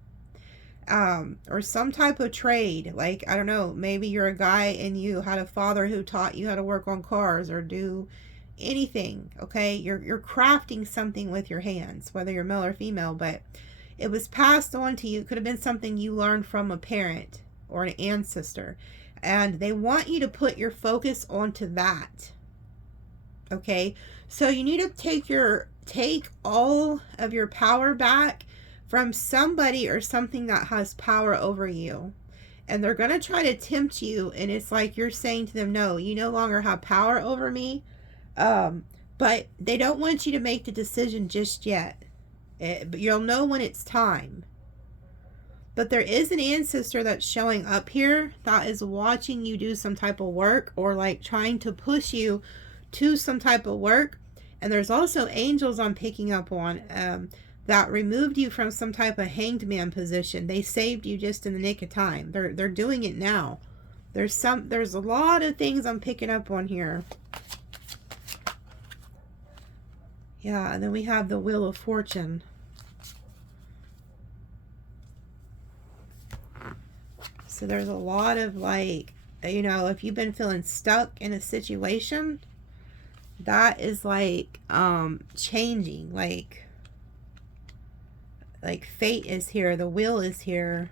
Or some type of trade. Like, I don't know, maybe you're a guy and you had a father who taught you how to work on cars or do, anything, okay? You're crafting something with your hands, whether you're male or female, but it was passed on to you. It could have been something you learned from a parent or an ancestor, and they want you to put your focus onto that. Okay, so you need to take all of your power back from somebody or something that has power over you. And they're going to try to tempt you, and it's like you're saying to them, no, you no longer have power over me. But they don't want you to make the decision just yet. But you'll know when it's time. But there is an ancestor that's showing up here that is watching you do some type of work, or like trying to push you to some type of work. And there's also angels I'm picking up on that removed you from some type of hanged man position. They saved you just in the nick of time. They're doing it now. There's a lot of things I'm picking up on here. Yeah, and then we have the Wheel of Fortune. So there's a lot of, like, you know, if you've been feeling stuck in a situation, that is like changing. Like fate is here, the wheel is here.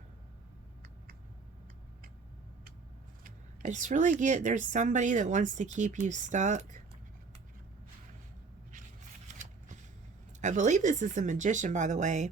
I just really get there's somebody that wants to keep you stuck. I believe this is the Magician, by the way.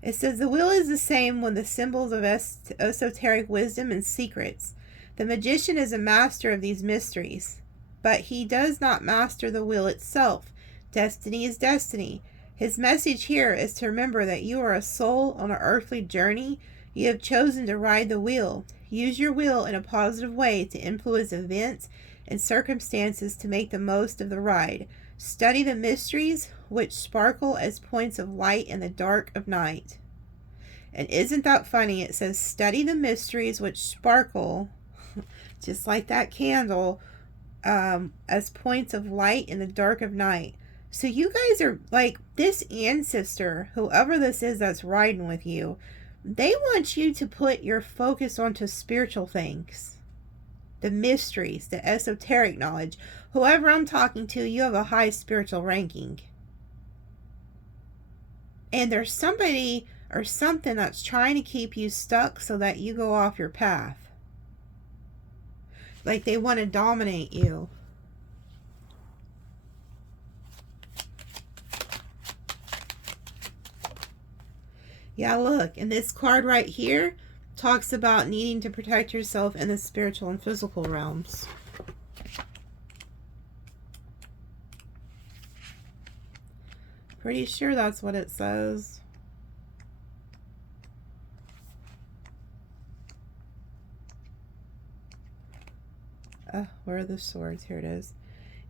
It says the wheel is the same when the symbols of esoteric wisdom and secrets. The Magician is a master of these mysteries, but he does not master the wheel itself. Destiny is destiny. His message here is to remember that you are a soul on an earthly journey. You have chosen to ride the wheel. Use your wheel in a positive way to influence events and circumstances to make the most of the ride. Study the mysteries which sparkle as points of light in the dark of night. And isn't that funny? It says, study the mysteries which sparkle, just like that candle, as points of light in the dark of night. So you guys are like, this ancestor, whoever this is that's riding with you, they want you to put your focus onto spiritual things. The mysteries, the esoteric knowledge. Whoever I'm talking to, you have a high spiritual ranking. And there's somebody or something that's trying to keep you stuck so that you go off your path. Like they want to dominate you. Yeah, look, and this card right here talks about needing to protect yourself in the spiritual and physical realms. Pretty sure that's what it says. Where are the swords? Here it is.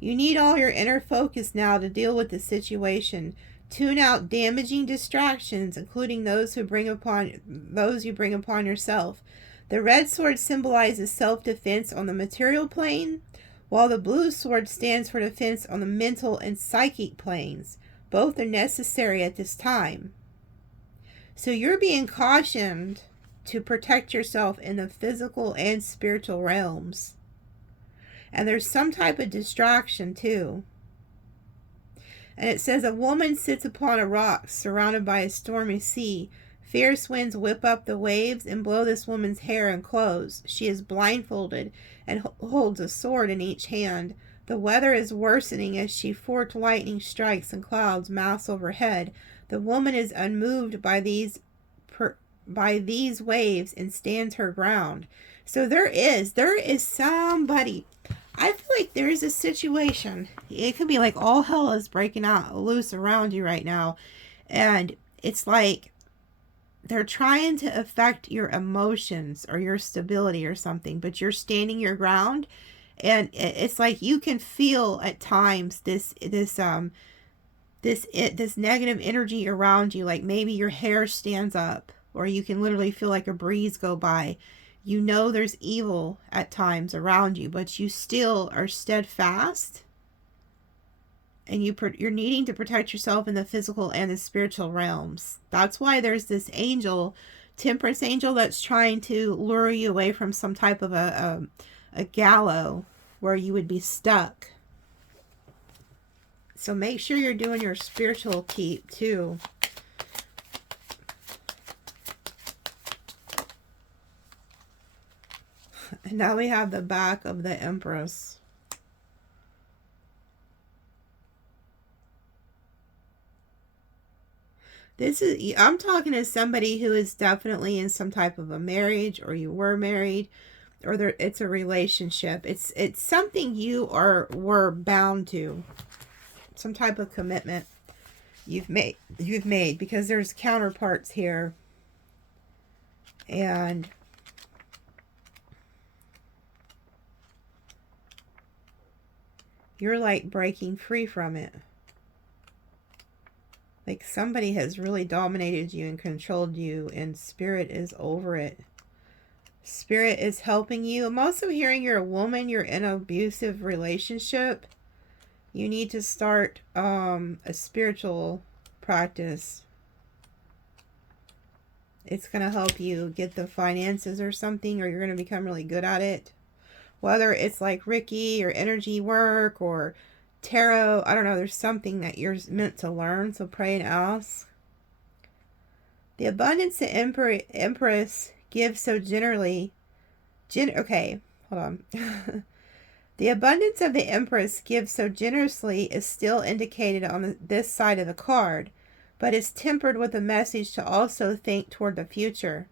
You need all your inner focus now to deal with the situation. Tune out damaging distractions, including those you bring upon yourself. The red sword symbolizes self-defense on the material plane, while the blue sword stands for defense on the mental and psychic planes. Both are necessary at this time. So you're being cautioned to protect yourself in the physical and spiritual realms. And there's some type of distraction too. And it says, a woman sits upon a rock surrounded by a stormy sea. Fierce winds whip up the waves and blow this woman's hair and clothes. She is blindfolded and holds a sword in each hand. The weather is worsening as she forked lightning strikes and clouds mass overhead. The woman is unmoved by these waves and stands her ground. So there is somebody. I feel like there is a situation. It could be like all hell is breaking out loose around you right now. And it's like they're trying to affect your emotions or your stability or something, but you're standing your ground. And it's like you can feel at times this negative energy around you. Like maybe your hair stands up, or you can literally feel like a breeze go by. You know there's evil at times around you, but you still are steadfast. And you're needing to protect yourself in the physical and the spiritual realms. That's why there's this angel, temperance angel, that's trying to lure you away from some type of a gallows where you would be stuck. So make sure you're doing your spiritual keep too. And now we have the back of the Empress. This is, I'm talking to somebody who is definitely in some type of a marriage, or you were married, or there, it's a relationship. It's something you were bound to. Some type of commitment you've made because there's counterparts here. And you're like breaking free from it. Like somebody has really dominated you and controlled you, and Spirit is over it. Spirit is helping you. I'm also hearing you're a woman, you're in an abusive relationship. You need to start a spiritual practice. It's going to help you get the finances or something, or you're going to become really good at it. Whether it's like Reiki or energy work or tarot, I don't know, there's something that you're meant to learn, so pray and ask. The abundance the Empress gives so generally, okay, hold on. The abundance of the Empress gives so generously is still indicated on this side of the card, but is tempered with a message to also think toward the future.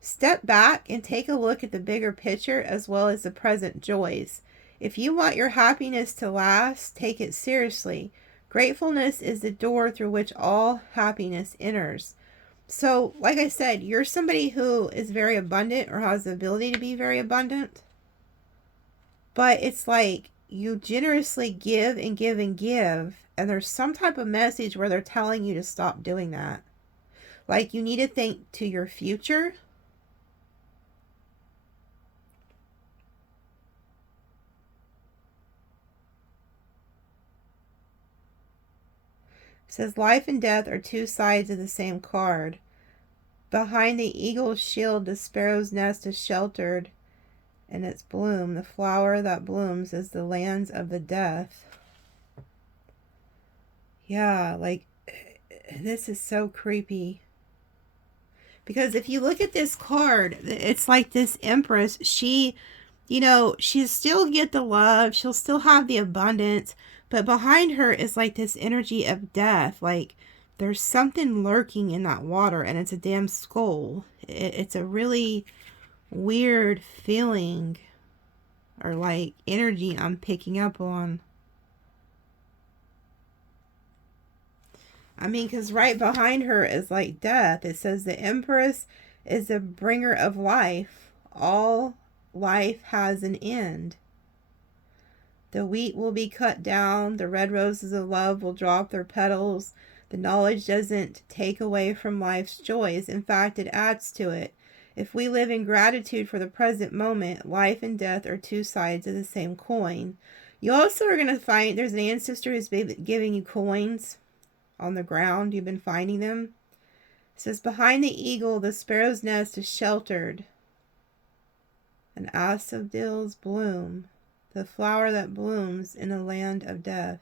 Step back and take a look at the bigger picture as well as the present joys. If you want your happiness to last, take it seriously. Gratefulness is the door through which all happiness enters. So, like I said, you're somebody who is very abundant or has the ability to be very abundant. But it's like you generously give and give and give. And there's some type of message where they're telling you to stop doing that. Like you need to think to your future. It says life and death are two sides of the same card. Behind the eagle's shield, the sparrow's nest is sheltered in its bloom. The flower that blooms is the lands of the death. Yeah, like, this is so creepy. Because if you look at this card, it's like this Empress, she, you know, she'll still get the love, she'll still have the abundance, but behind her is like this energy of death. Like, there's something lurking in that water, and it's a damn skull. It's a really weird feeling, or like energy I'm picking up on. I mean, because right behind her is like death. It says the Empress is the bringer of life. All life has an end. The wheat will be cut down. The red roses of love will drop their petals. The knowledge doesn't take away from life's joys. In fact, it adds to it. If we live in gratitude for the present moment, life and death are two sides of the same coin. You also are going to find there's an ancestor who's been giving you coins on the ground. You've been finding them. It says, behind the eagle, the sparrow's nest is sheltered. An asphodels bloom, the flower that blooms in a land of death.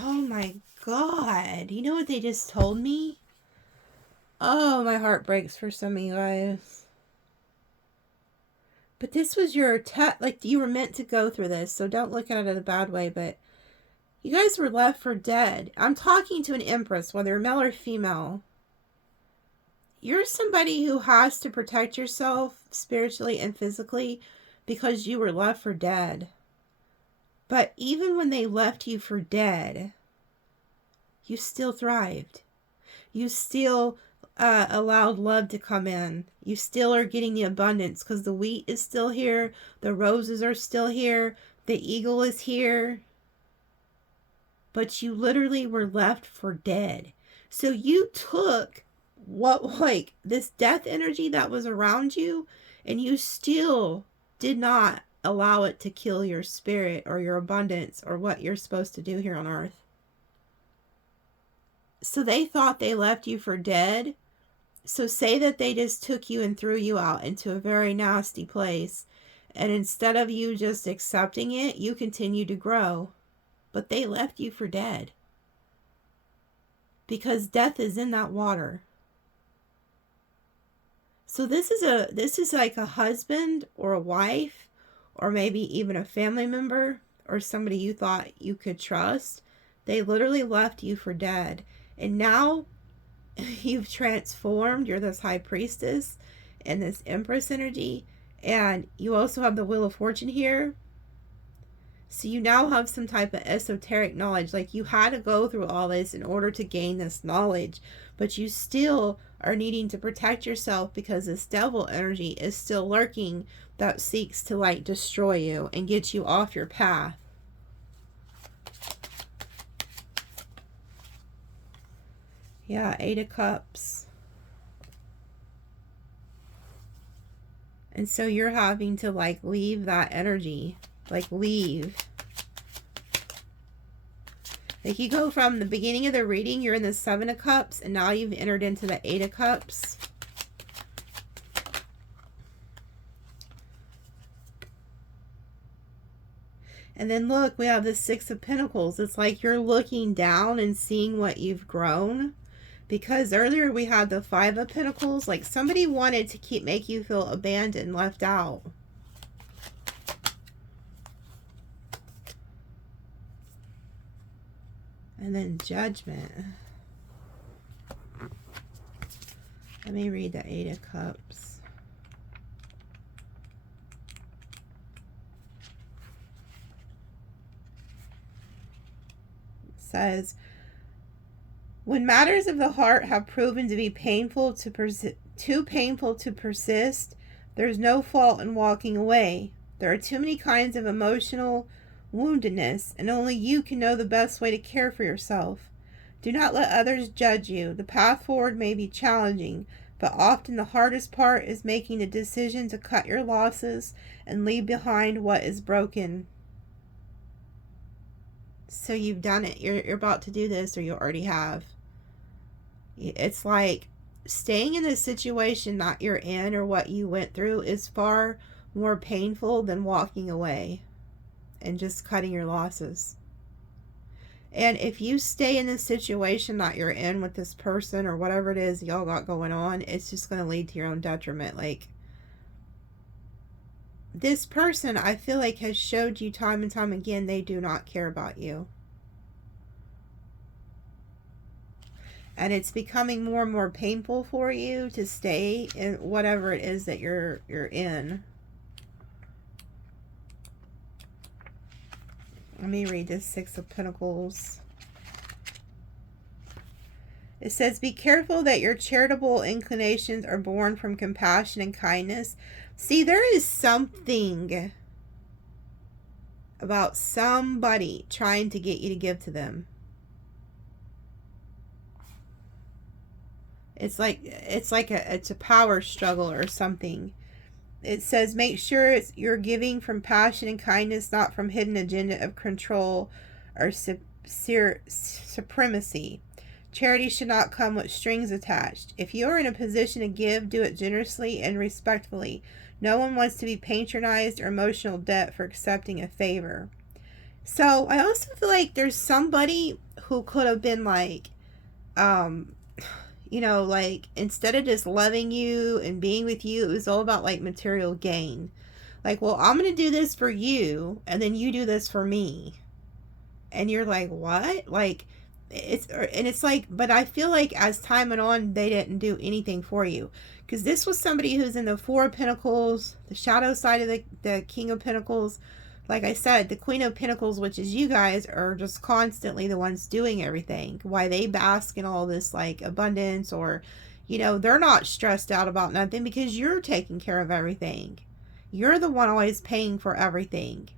Oh my God. You know what they just told me? Oh, my heart breaks for some of you guys. But this was your like, you were meant to go through this, so don't look at it in a bad way, but you guys were left for dead. I'm talking to an Empress, whether male or female. You're somebody who has to protect yourself spiritually and physically because you were left for dead. But even when they left you for dead, you still thrived. You still allowed love to come in. You still are getting the abundance because the wheat is still here. The roses are still here. The eagle is here. But you literally were left for dead. So you took what, like, this death energy that was around you, and you still did not allow it to kill your spirit or your abundance or what you're supposed to do here on earth. So they thought they left you for dead. So say that they just took you and threw you out into a very nasty place, And instead of you just accepting it, you continue to grow. But they left you for dead. Because death is in that water. So this is like a husband or a wife, or maybe even a family member, or somebody you thought you could trust. They literally left you for dead. And now you've transformed. You're this high priestess and this empress energy. And you also have the Wheel of Fortune here. So you now have some type of esoteric knowledge. Like, you had to go through all this in order to gain this knowledge. But you still are needing to protect yourself because this devil energy is still lurking that seeks to like destroy you and get you off your path. Yeah, 8 of Cups. And so you're having to like leave that energy. Like, leave. Like, you go from the beginning of the reading, you're in the 7 of Cups, and now you've entered into the 8 of Cups. And then look, we have the 6 of Pentacles. It's like you're looking down and seeing what you've grown. Because earlier we had the 5 of Pentacles. Like, somebody wanted to make you feel abandoned, left out. And then Judgment. Let me read the 8 of Cups. It says, when matters of the heart have proven to be too painful to persist, there's no fault in walking away. There are too many kinds of emotional woundedness, and only you can know the best way to care for yourself. Do not let others judge you. The path forward may be challenging, but often the hardest part is making the decision to cut your losses and leave behind what is broken. So you've done it. You're about to do this, or you already have. It's like staying in the situation that you're in or what you went through is far more painful than walking away and just cutting your losses. And if you stay in the situation that you're in with this person or whatever it is y'all got going on, it's just going to lead to your own detriment. Like, this person, I feel like, has showed you time and time again they do not care about you. And it's becoming more and more painful for you to stay in whatever it is that you're in. Let me read this 6 of Pentacles. It says, be careful that your charitable inclinations are born from compassion and kindness. See, there is something about somebody trying to get you to give to them. It's like it's a power struggle or something. It says, make sure you're giving from passion and kindness, not from hidden agenda of control or supremacy. Charity should not come with strings attached. If you are in a position to give, do it generously and respectfully. No one wants to be patronized or emotional debt for accepting a favor. So I also feel like there's somebody who could have been like, you know, like, instead of just loving you and being with you, it was all about like material gain. Like, well, I'm going to do this for you, and then you do this for me. And you're like, what? Like, it's like, but I feel like as time went on, they didn't do anything for you. Because this was somebody who's in the 4 of Pentacles, the shadow side of the King of Pentacles. Like I said, the Queen of Pentacles, which is you guys, are just constantly the ones doing everything. Why they bask in all this like abundance, or, you know, they're not stressed out about nothing because you're taking care of everything. You're the one always paying for everything.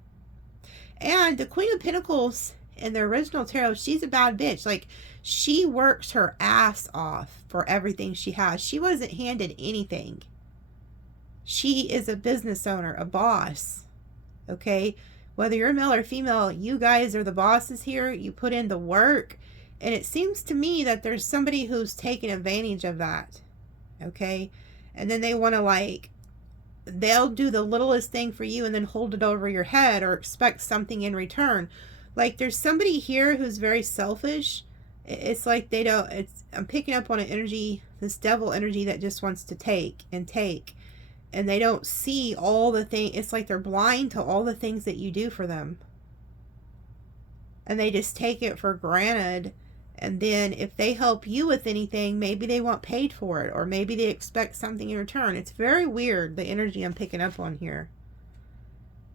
And the Queen of Pentacles in the original tarot, she's a bad bitch. Like, she works her ass off for everything she has. She wasn't handed anything. She is a business owner, a boss. Okay, whether you're male or female, you guys are the bosses here. You put in the work, and it seems to me that there's somebody who's taking advantage of that. Okay, and then they want to like they'll do the littlest thing for you and then hold it over your head or expect something in return. Like there's somebody here who's very selfish. It's like they don't, I'm picking up on an energy, this devil energy that just wants to take and take. And they don't see all the things. It's like they're blind to all the things that you do for them. And they just take it for granted. And then if they help you with anything, maybe they want paid for it. Or maybe they expect something in return. It's very weird, the energy I'm picking up on here.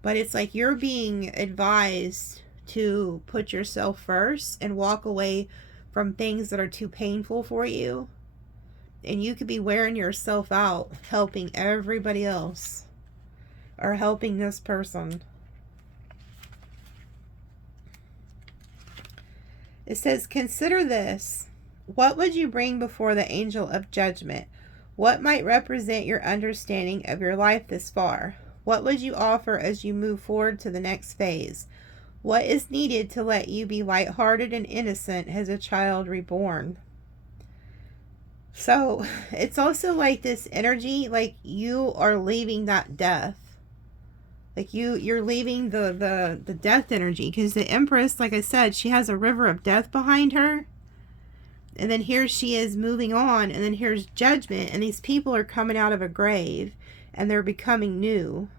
But it's like you're being advised to put yourself first and walk away from things that are too painful for you. And you could be wearing yourself out helping everybody else. Or helping this person. It says, consider this. What would you bring before the angel of judgment? What might represent your understanding of your life this far? What would you offer as you move forward to the next phase? What is needed to let you be lighthearted and innocent as a child reborn? So it's also like this energy, like you are leaving that death. Like you're leaving the death energy, because the Empress, like I said, she has a river of death behind her. And then here she is moving on, and then here's judgment, and these people are coming out of a grave and they're becoming new.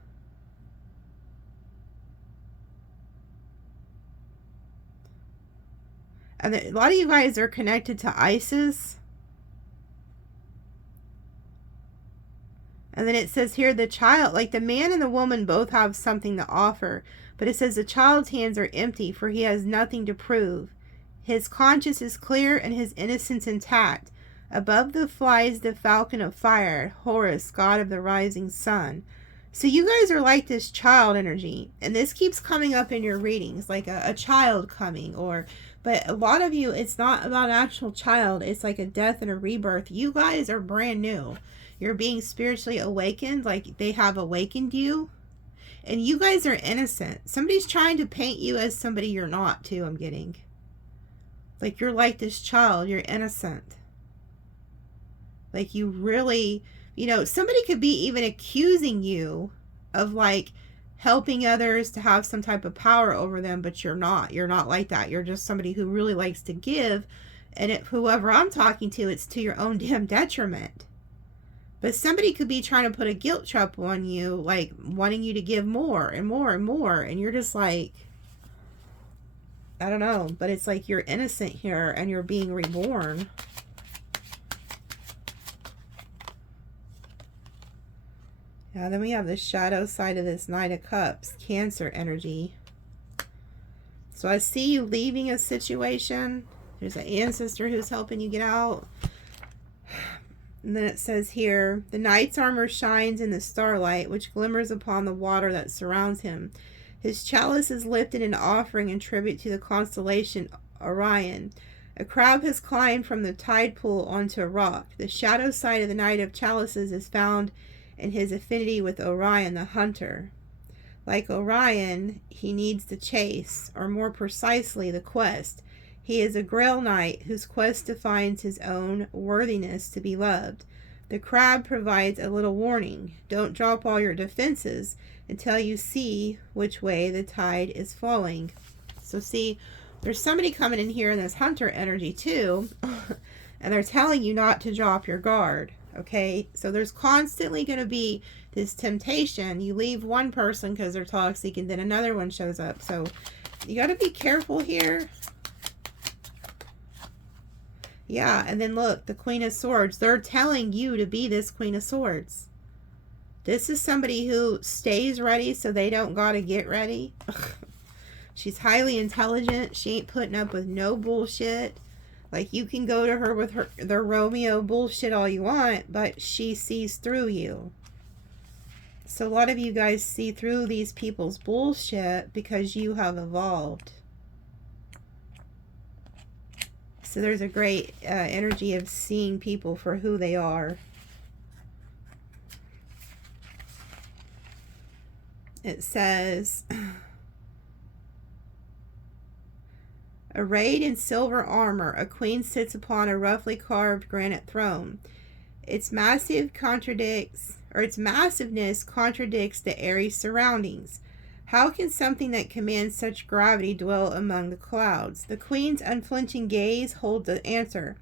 And a lot of you guys are connected to Isis. And then it says here, the child, like the man and the woman both have something to offer. But it says the child's hands are empty, for he has nothing to prove. His conscience is clear and his innocence intact. Above the flies the falcon of fire, Horus, god of the rising sun. So you guys are like this child energy. And this keeps coming up in your readings, like a child coming. But a lot of you, it's not about an actual child. It's like a death and a rebirth. You guys are brand new. You're being spiritually awakened, like they have awakened you. And you guys are innocent. Somebody's trying to paint you as somebody you're not, too, I'm getting. Like you're like this child. You're innocent. Like you really, somebody could be even accusing you of like helping others to have some type of power over them, but you're not. You're not like that. You're just somebody who really likes to give. And whoever I'm talking to, it's to your own damn detriment. But somebody could be trying to put a guilt trip on you, like wanting you to give more and more and more. And you're just like, I don't know. But it's like you're innocent here and you're being reborn. Now then we have the shadow side of this Knight of Cups, Cancer energy. So I see you leaving a situation. There's an ancestor who's helping you get out. And then it says here, the knight's armor shines in the starlight, which glimmers upon the water that surrounds him. His chalice is lifted in offering and tribute to the constellation Orion. A crab has climbed from the tide pool onto a rock. The shadow side of the Knight of Chalices is found in his affinity with Orion, the hunter. Like Orion, he needs the chase, or more precisely, the quest. He is a Grail Knight whose quest defines his own worthiness to be loved. The crab provides a little warning. Don't drop all your defenses until you see which way the tide is flowing. So see, there's somebody coming in here in this hunter energy too, and they're telling you not to drop your guard. Okay, so there's constantly going to be this temptation. You leave one person because they're toxic, and then another one shows up. So you got to be careful here. Yeah, and then look, the Queen of Swords. They're telling you to be this Queen of Swords. This is somebody who stays ready so they don't gotta get ready. She's highly intelligent. She ain't putting up with no bullshit. Like, you can go to her with their Romeo bullshit all you want, but she sees through you. So a lot of you guys see through these people's bullshit because you have evolved. So there's a great energy of seeing people for who they are. It says, arrayed in silver armor, a queen sits upon a roughly carved granite throne. Its massive contradicts or its massiveness contradicts the airy surroundings. How can something that commands such gravity dwell among the clouds? The queen's unflinching gaze holds the answer.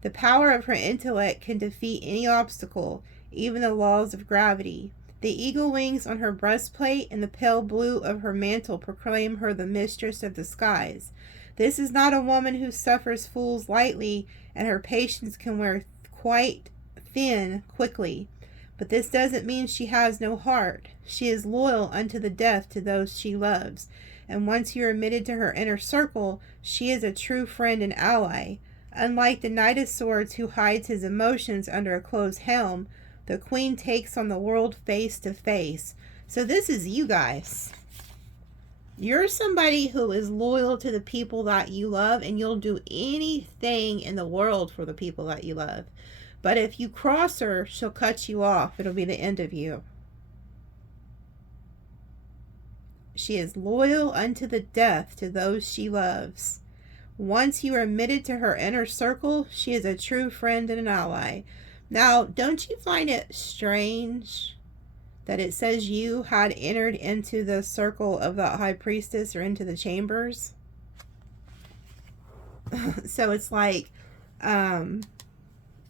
The power of her intellect can defeat any obstacle, even the laws of gravity. The eagle wings on her breastplate and the pale blue of her mantle proclaim her the mistress of the skies. This is not a woman who suffers fools lightly, and her patience can wear quite thin quickly. But this doesn't mean she has no heart. She is loyal unto the death to those she loves, and once you are admitted to her inner circle, she is a true friend and ally. Unlike the Knight of Swords who hides his emotions under a closed helm, the Queen takes on the world face to face. So this is you guys. You're somebody who is loyal to the people that you love, and you'll do anything in the world for the people that you love. But if you cross her, she'll cut you off. It'll be the end of you. She is loyal unto the death to those she loves. Once you are admitted to her inner circle, she is a true friend and an ally. Now, don't you find it strange that it says you had entered into the circle of the high priestess, or into the chambers? So it's like,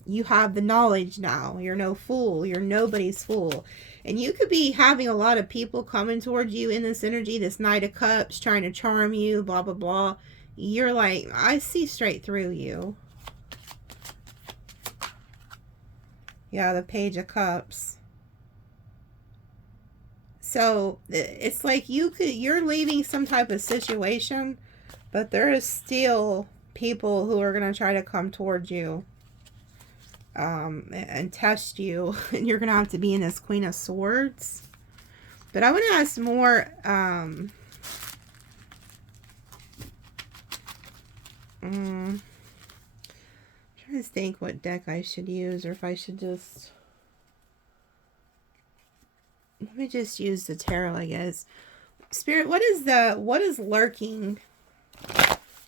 you have the knowledge now. You're no fool. You're nobody's fool. And you could be having a lot of people coming towards you in this energy, this Knight of Cups, trying to charm you, blah, blah, blah. You're like, I see straight through you. Yeah, the Page of Cups. So it's like you're leaving some type of situation, but there is still people who are going to try to come towards you. And test you, and you're gonna have to be in this Queen of Swords. But I want to ask more. I'm trying to think what deck I should use, or if I should just, let me just use the tarot, I guess. Spirit, what is lurking?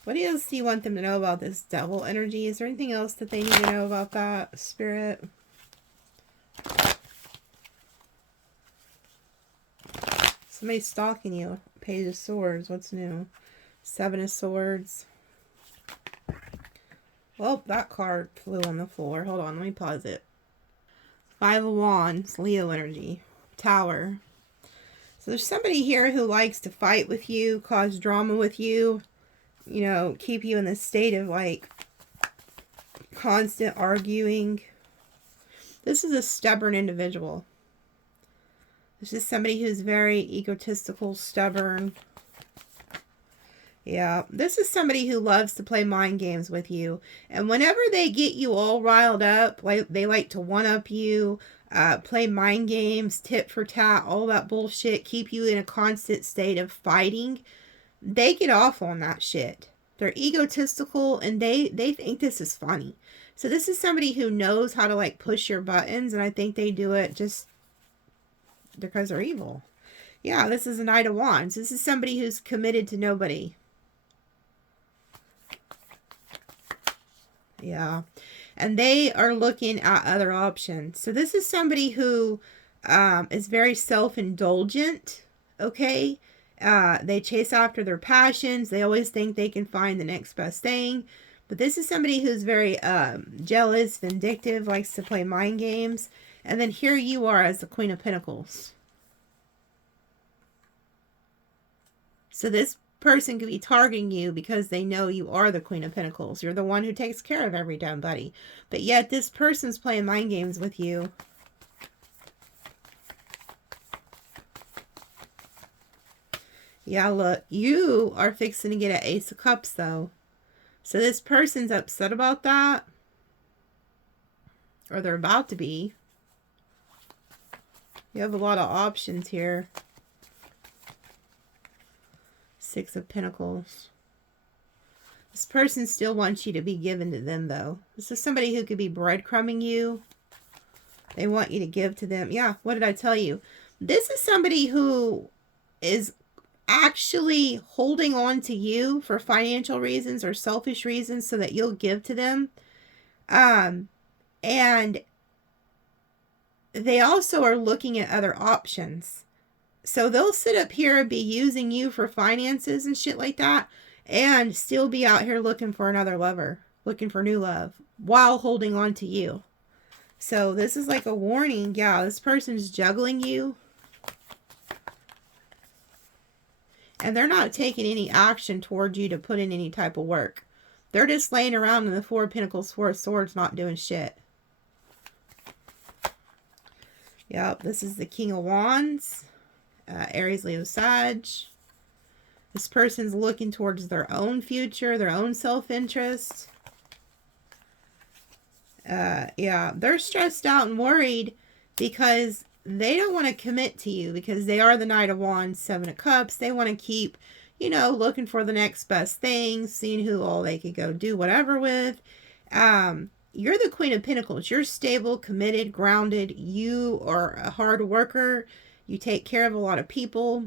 What else do you want them to know about this devil energy? Is there anything else that they need to know about that, Spirit? Somebody's stalking you. Page of Swords. What's new? Seven of Swords. Well, that card flew on the floor. Hold on. Let me pause it. Five of Wands. Leo energy. Tower. So there's somebody here who likes to fight with you, cause drama with you. You know, keep you in this state of like constant arguing. This is a stubborn individual. This is somebody who's very egotistical, stubborn. Yeah, this is somebody who loves to play mind games with you. And whenever they get you all riled up, like they like to one-up you, play mind games, tit for tat, all that bullshit, keep you in a constant state of fighting. They get off on that shit. They're egotistical, and they think this is funny. So this is somebody who knows how to like push your buttons, and I think they do it just because they're evil. Yeah, this is a Knight of Wands. This is somebody who's committed to nobody. Yeah. And they are looking at other options. So this is somebody who is very self-indulgent, okay? They chase after their passions. They always think they can find the next best thing. But this is somebody who's very jealous, vindictive, likes to play mind games. And then here you are as the Queen of Pentacles. So this person could be targeting you because they know you are the Queen of Pentacles. You're the one who takes care of every damn buddy. But yet this person's playing mind games with you. Yeah, look, you are fixing to get an Ace of Cups, though. So this person's upset about that. Or they're about to be. You have a lot of options here. Six of Pentacles. This person still wants you to be given to them, though. This is somebody who could be breadcrumbing you. They want you to give to them. Yeah, what did I tell you? This is somebody who is actually holding on to you for financial reasons or selfish reasons so that you'll give to them. And they also are looking at other options. So they'll sit up here and be using you for finances and shit like that, and still be out here looking for another lover, looking for new love, while holding on to you. So this is like a warning. Yeah, this person's juggling you. And they're not taking any action towards you to put in any type of work. They're just laying around in the Four of Pentacles, Four of Swords, not doing shit. Yep, this is the King of Wands. Aries, Leo, Sag. This person's looking towards their own future, their own self-interest. Yeah, they're stressed out and worried because they don't want to commit to you, because they are the Knight of Wands, Seven of Cups. They want to keep, you know, looking for the next best thing, seeing who all they could go do whatever with. You're the Queen of Pentacles. You're stable, committed, grounded. You are a hard worker. You take care of a lot of people,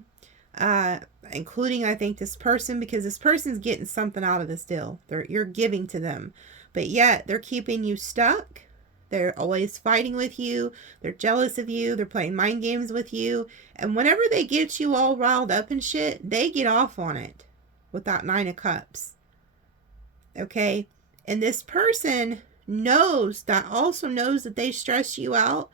including, I think, this person, because this person's getting something out of this deal. You're giving to them, but yet they're keeping you stuck. They're always fighting with you. They're jealous of you. They're playing mind games with you. And whenever they get you all riled up and shit, they get off on it with that Nine of Cups. Okay? And this person also knows that they stress you out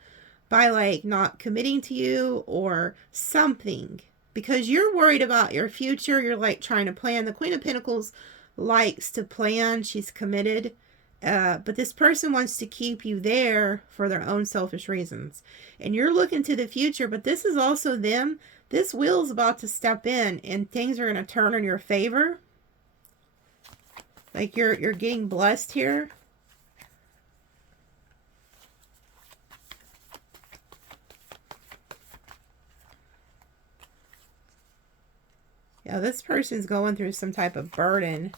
by like not committing to you or something, because you're worried about your future. You're like trying to plan. The Queen of Pentacles likes to plan. She's committed. But this person wants to keep you there for their own selfish reasons. And you're looking to the future, but this is also them. This wheel's about to step in and things are going to turn in your favor. Like you're getting blessed here. Yeah, this person's going through some type of burden.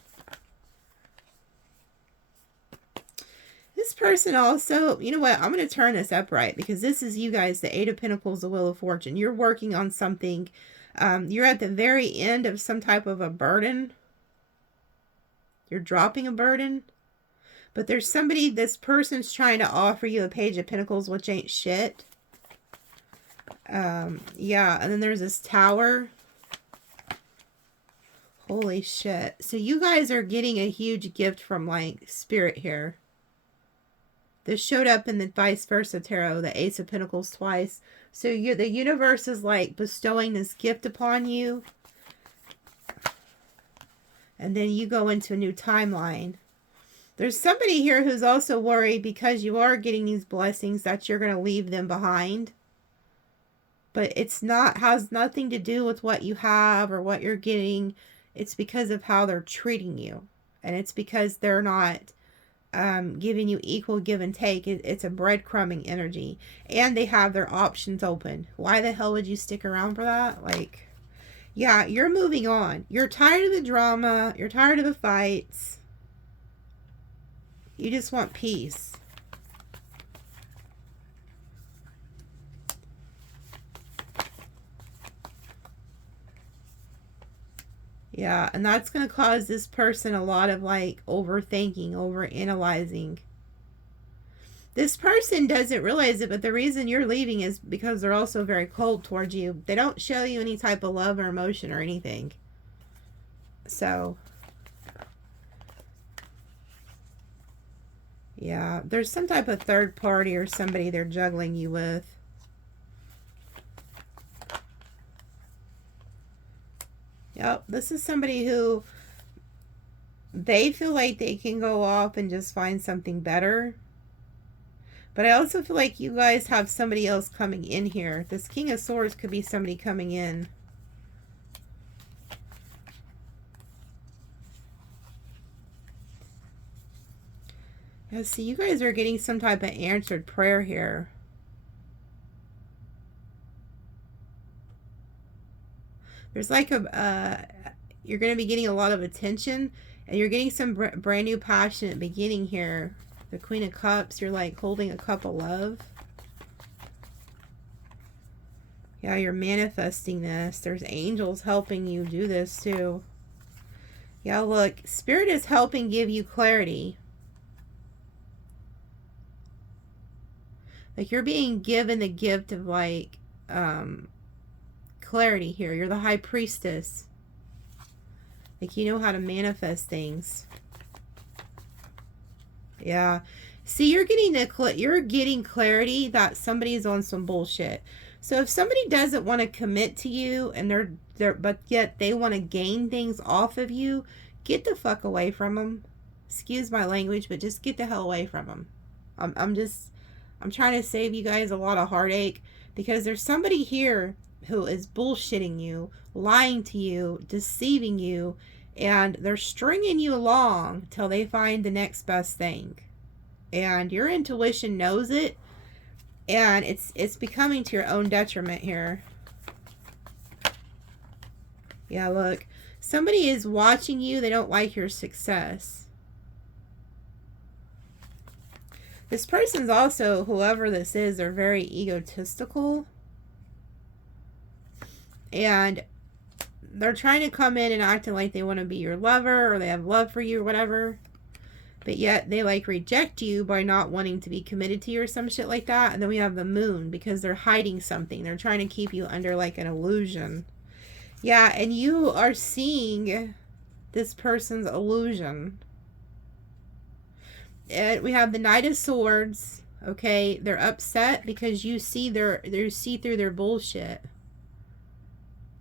This person also, you know what, I'm going to turn this upright, because this is you guys, the Eight of Pentacles, the Wheel of Fortune. You're working on something. You're at the very end of some type of a burden. You're dropping a burden. But there's somebody, this person's trying to offer you a Page of Pentacles, which ain't shit. Yeah, and then there's this Tower. Holy shit. So you guys are getting a huge gift from, like, Spirit here. This showed up in the Vice Versa Tarot, the Ace of Pentacles twice. So the universe is, like, bestowing this gift upon you. And then you go into a new timeline. There's somebody here who's also worried because you are getting these blessings that you're going to leave them behind. But it's not, has nothing to do with what you have or what you're getting. It's because of how they're treating you. And it's because they're not giving you equal give and take. It's a breadcrumbing energy. And they have their options open. Why the hell would you stick around for that? Like, yeah, you're moving on. You're tired of the drama. You're tired of the fights. You just want peace. Yeah, and that's going to cause this person a lot of, like, overthinking, overanalyzing. This person doesn't realize it, but the reason you're leaving is because they're also very cold towards you. They don't show you any type of love or emotion or anything. So, yeah, there's some type of third party or somebody they're juggling you with. Yep, this is somebody who they feel like they can go off and just find something better. But I also feel like you guys have somebody else coming in here. This King of Swords could be somebody coming in. Yeah, see, you guys are getting some type of answered prayer here. There's like you're going to be getting a lot of attention, and you're getting some brand new passionate beginning here. The Queen of Cups, you're like holding a cup of love. Yeah, you're manifesting this. There's angels helping you do this too. Yeah, look, Spirit is helping give you clarity. Like, you're being given the gift of, like, clarity here. You're the high priestess. Like, you know how to manifest things. Yeah. See, you're getting clarity that somebody's on some bullshit. So if somebody doesn't want to commit to you and but yet they want to gain things off of you, get the fuck away from them. Excuse my language, but just get the hell away from them. I'm trying to save you guys a lot of heartache, because there's somebody here who is bullshitting you, lying to you, deceiving you, and they're stringing you along till they find the next best thing. And your intuition knows it, and it's becoming to your own detriment here. Yeah, look. Somebody is watching you. They don't like your success. This person's also, whoever this is, they're very egotistical. And they're trying to come in and acting like they want to be your lover, or they have love for you or whatever. But yet they like reject you by not wanting to be committed to you or some shit like that. And then we have the moon, because they're hiding something. They're trying to keep you under like an illusion. Yeah, and you are seeing this person's illusion. And we have the Knight of Swords. Okay, they're upset because you see through their bullshit.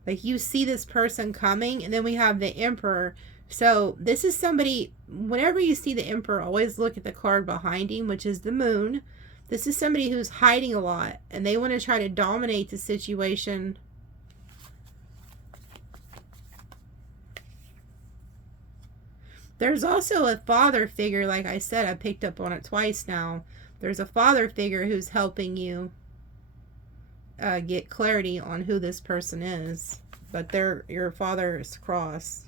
Like, you see this person coming. And then we have the Emperor. So this is somebody, whenever you see the Emperor, always look at the card behind him, which is the moon. This is somebody who's hiding a lot, and they want to try to dominate the situation. There's also a father figure, like I said, I picked up on it twice now. There's a father figure who's helping you get clarity on who this person is. But your father's cross.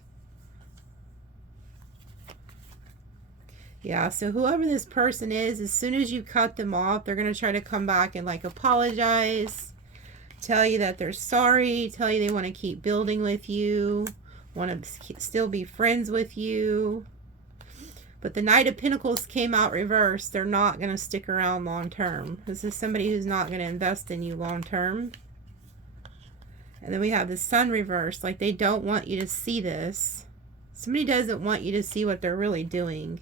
Yeah, so whoever this person is, as soon as you cut them off, they're going to try to come back and like apologize, tell you that they're sorry, tell you they want to keep building with you, want to still be friends with you. But the Knight of Pentacles came out reversed. They're not going to stick around long term. This is somebody who's not going to invest in you long term. And then we have the Sun reversed. Like, they don't want you to see this. Somebody doesn't want you to see what they're really doing.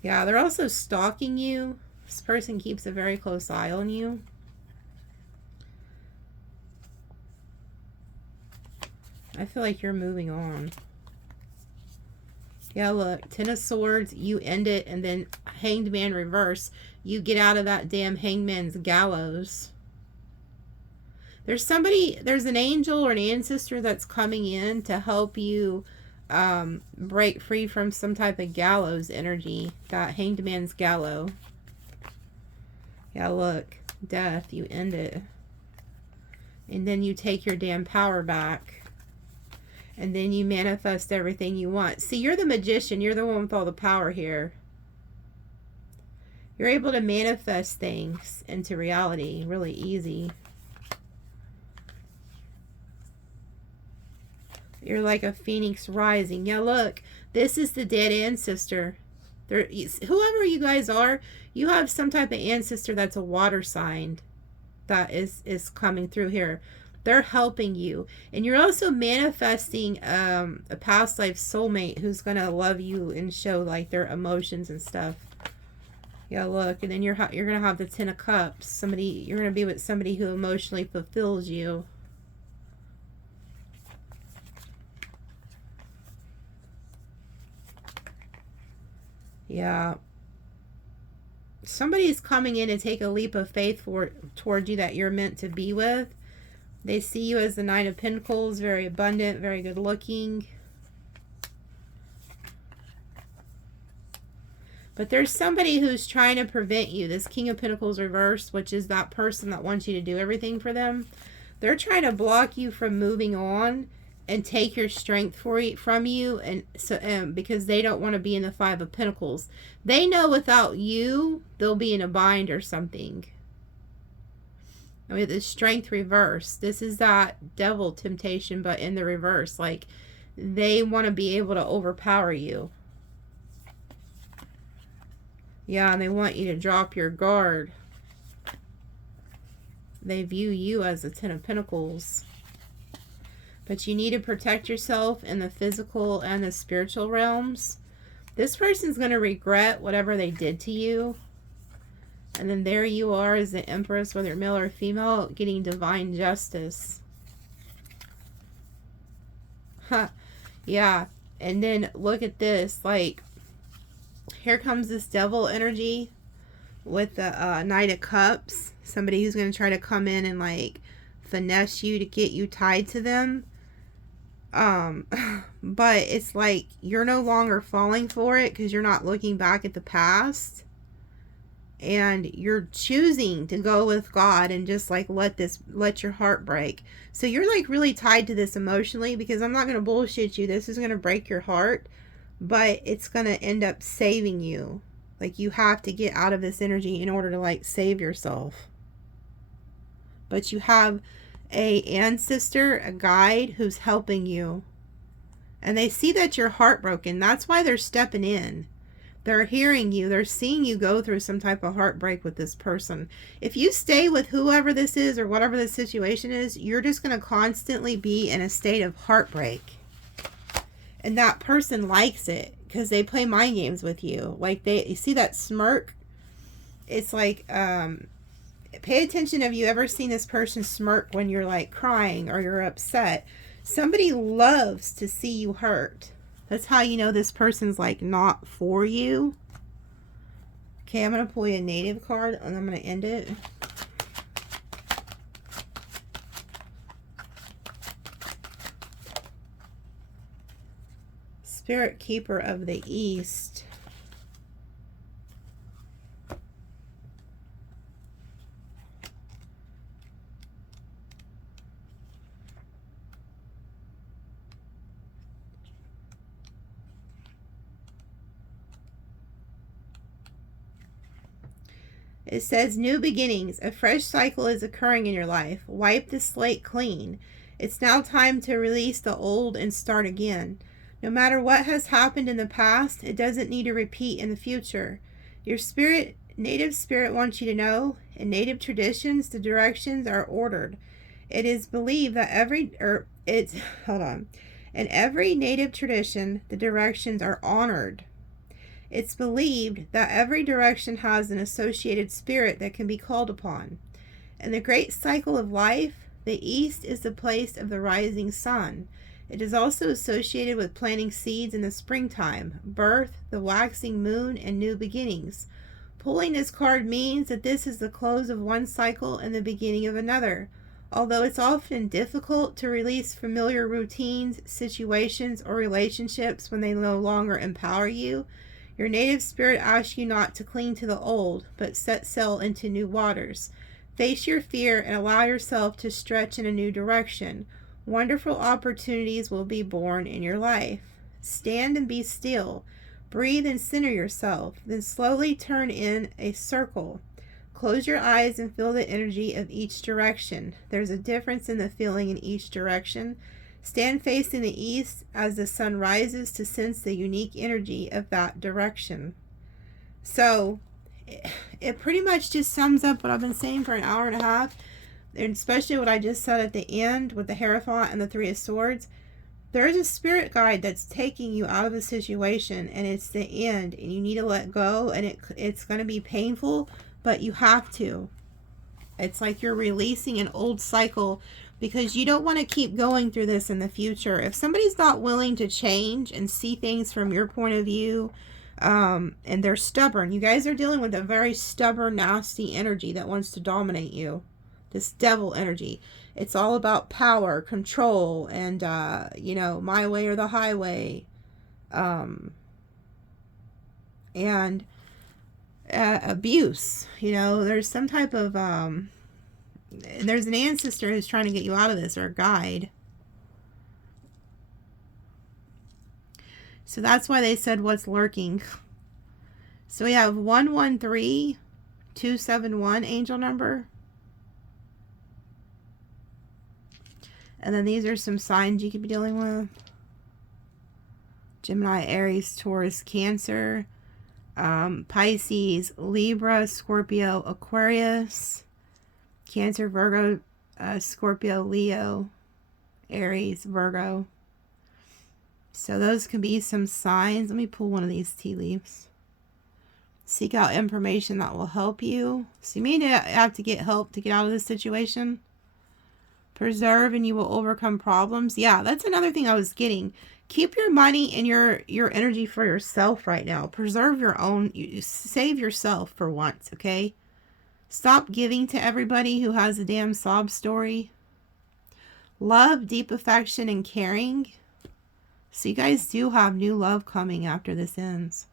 Yeah, they're also stalking you. This person keeps a very close eye on you. I feel like you're moving on. Yeah, look. Ten of Swords, you end it, and then Hanged Man reverse. You get out of that damn hangman's gallows. There's an angel or an ancestor that's coming in to help you break free from some type of gallows energy. That Hanged Man's gallows. Yeah, look. Death, you end it. And then you take your damn power back. And then you manifest everything you want. See, you're the magician. You're the one with all the power here. You're able to manifest things into reality really easy. You're like a phoenix rising. Yeah, look. This is the dead ancestor. Whoever you guys are, you have some type of ancestor that's a water sign that is coming through here. They're helping you. And you're also manifesting a past life soulmate who's going to love you and show like their emotions and stuff. Yeah, look. And then you're going to have the Ten of Cups. You're going to be with somebody who emotionally fulfills you. Yeah. Somebody's coming in to take a leap of faith toward you that you're meant to be with. They see you as the Knight of Pentacles, very abundant, very good looking. But there's somebody who's trying to prevent you. This King of Pentacles reversed, which is that person that wants you to do everything for them. They're trying to block you from moving on and take your strength from you, and so because they don't want to be in the Five of Pentacles. They know without you, they'll be in a bind or something. I mean, the strength reverse. This is that devil temptation, but in the reverse. Like, they want to be able to overpower you. Yeah, and they want you to drop your guard. They view you as a 10 of Pentacles. But you need to protect yourself in the physical and the spiritual realms. This person's going to regret whatever they did to you. And then there you are as the Empress, whether male or female, getting divine justice. Huh. Yeah. And then look at this. Like, here comes this devil energy with the Knight of Cups. Somebody who's going to try to come in and, like, finesse you to get you tied to them. But it's like you're no longer falling for it because you're not looking back at the past. And you're choosing to go with God and just like let your heart break. So you're like really tied to this emotionally, because I'm not going to bullshit you. This is going to break your heart, but it's going to end up saving you. Like, you have to get out of this energy in order to like save yourself. But you have a ancestor, a guide who's helping you. And they see that you're heartbroken. That's why they're stepping in. They're hearing you. They're seeing you go through some type of heartbreak with this person. If you stay with whoever this is or whatever the situation is, you're just going to constantly be in a state of heartbreak. And that person likes it because they play mind games with you. Like, you see that smirk? It's like, pay attention. Have you ever seen this person smirk when you're like crying or you're upset? Somebody loves to see you hurt. That's how you know this person's like not for you. Okay, I'm going to pull you a native card and I'm going to end it. Spirit Keeper of the East. It says, new beginnings. A fresh cycle is occurring in your life. Wipe the slate clean. It's now time to release the old and start again. No matter what has happened in the past, it doesn't need to repeat in the future. Your spirit, native spirit, wants you to know, in native traditions, the directions are ordered. It is believed that in every native tradition, the directions are honored. It's believed that every direction has an associated spirit that can be called upon. In the great cycle of life, the East is the place of the rising sun. It is also associated with planting seeds in the springtime, birth, the waxing moon, and new beginnings. Pulling this card means that this is the close of one cycle and the beginning of another. Although it's often difficult to release familiar routines, situations, or relationships when they no longer empower you, your native spirit asks you not to cling to the old, but set sail into new waters. Face your fear and allow yourself to stretch in a new direction. Wonderful opportunities will be born in your life. Stand and be still. Breathe and center yourself. Then slowly turn in a circle. Close your eyes and feel the energy of each direction. There's a difference in the feeling in each direction. Stand facing the east as the sun rises to sense the unique energy of that direction. So it pretty much just sums up what I've been saying for an hour and a half, and especially what I just said at the end with the Hierophant and the Three of Swords. There's a spirit guide that's taking you out of the situation, and it's the end, and you need to let go, and it's going to be painful, but you have to. It's like you're releasing an old cycle, because you don't want to keep going through this in the future. If somebody's not willing to change and see things from your point of view, and they're stubborn, you guys are dealing with a very stubborn, nasty energy that wants to dominate you. This devil energy. It's all about power, control, and, my way or the highway. And abuse. There's some type of... there's an ancestor who's trying to get you out of this, or a guide. So that's why they said what's lurking. So we have 113271 angel number. And then these are some signs you could be dealing with. Gemini, Aries, Taurus, Cancer, Pisces, Libra, Scorpio, Aquarius, Cancer, Virgo, Scorpio, Leo, Aries, Virgo. So those can be some signs. Let me pull one of these tea leaves. Seek out information that will help you. So you may have to get help to get out of this situation. Preserve and you will overcome problems. Yeah, that's another thing I was getting. Keep your money and your energy for yourself right now. Preserve your own. Save yourself for once, okay? Stop giving to everybody who has a damn sob story. Love, deep affection, and caring. So you guys do have new love coming after this ends.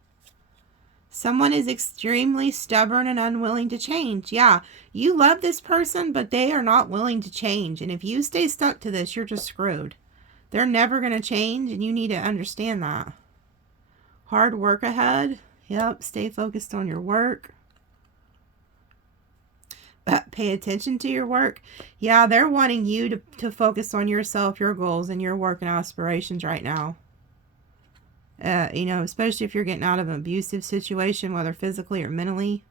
Someone is extremely stubborn and unwilling to change. Yeah, you love this person, but they are not willing to change. And if you stay stuck to this, you're just screwed. They're never going to change, and you need to understand that. Hard work ahead. Yep, stay focused on your work. Pay attention to your work. Yeah, they're wanting you to focus on yourself, your goals, and your work and aspirations right now. You know, especially if you're getting out of an abusive situation, whether physically or mentally.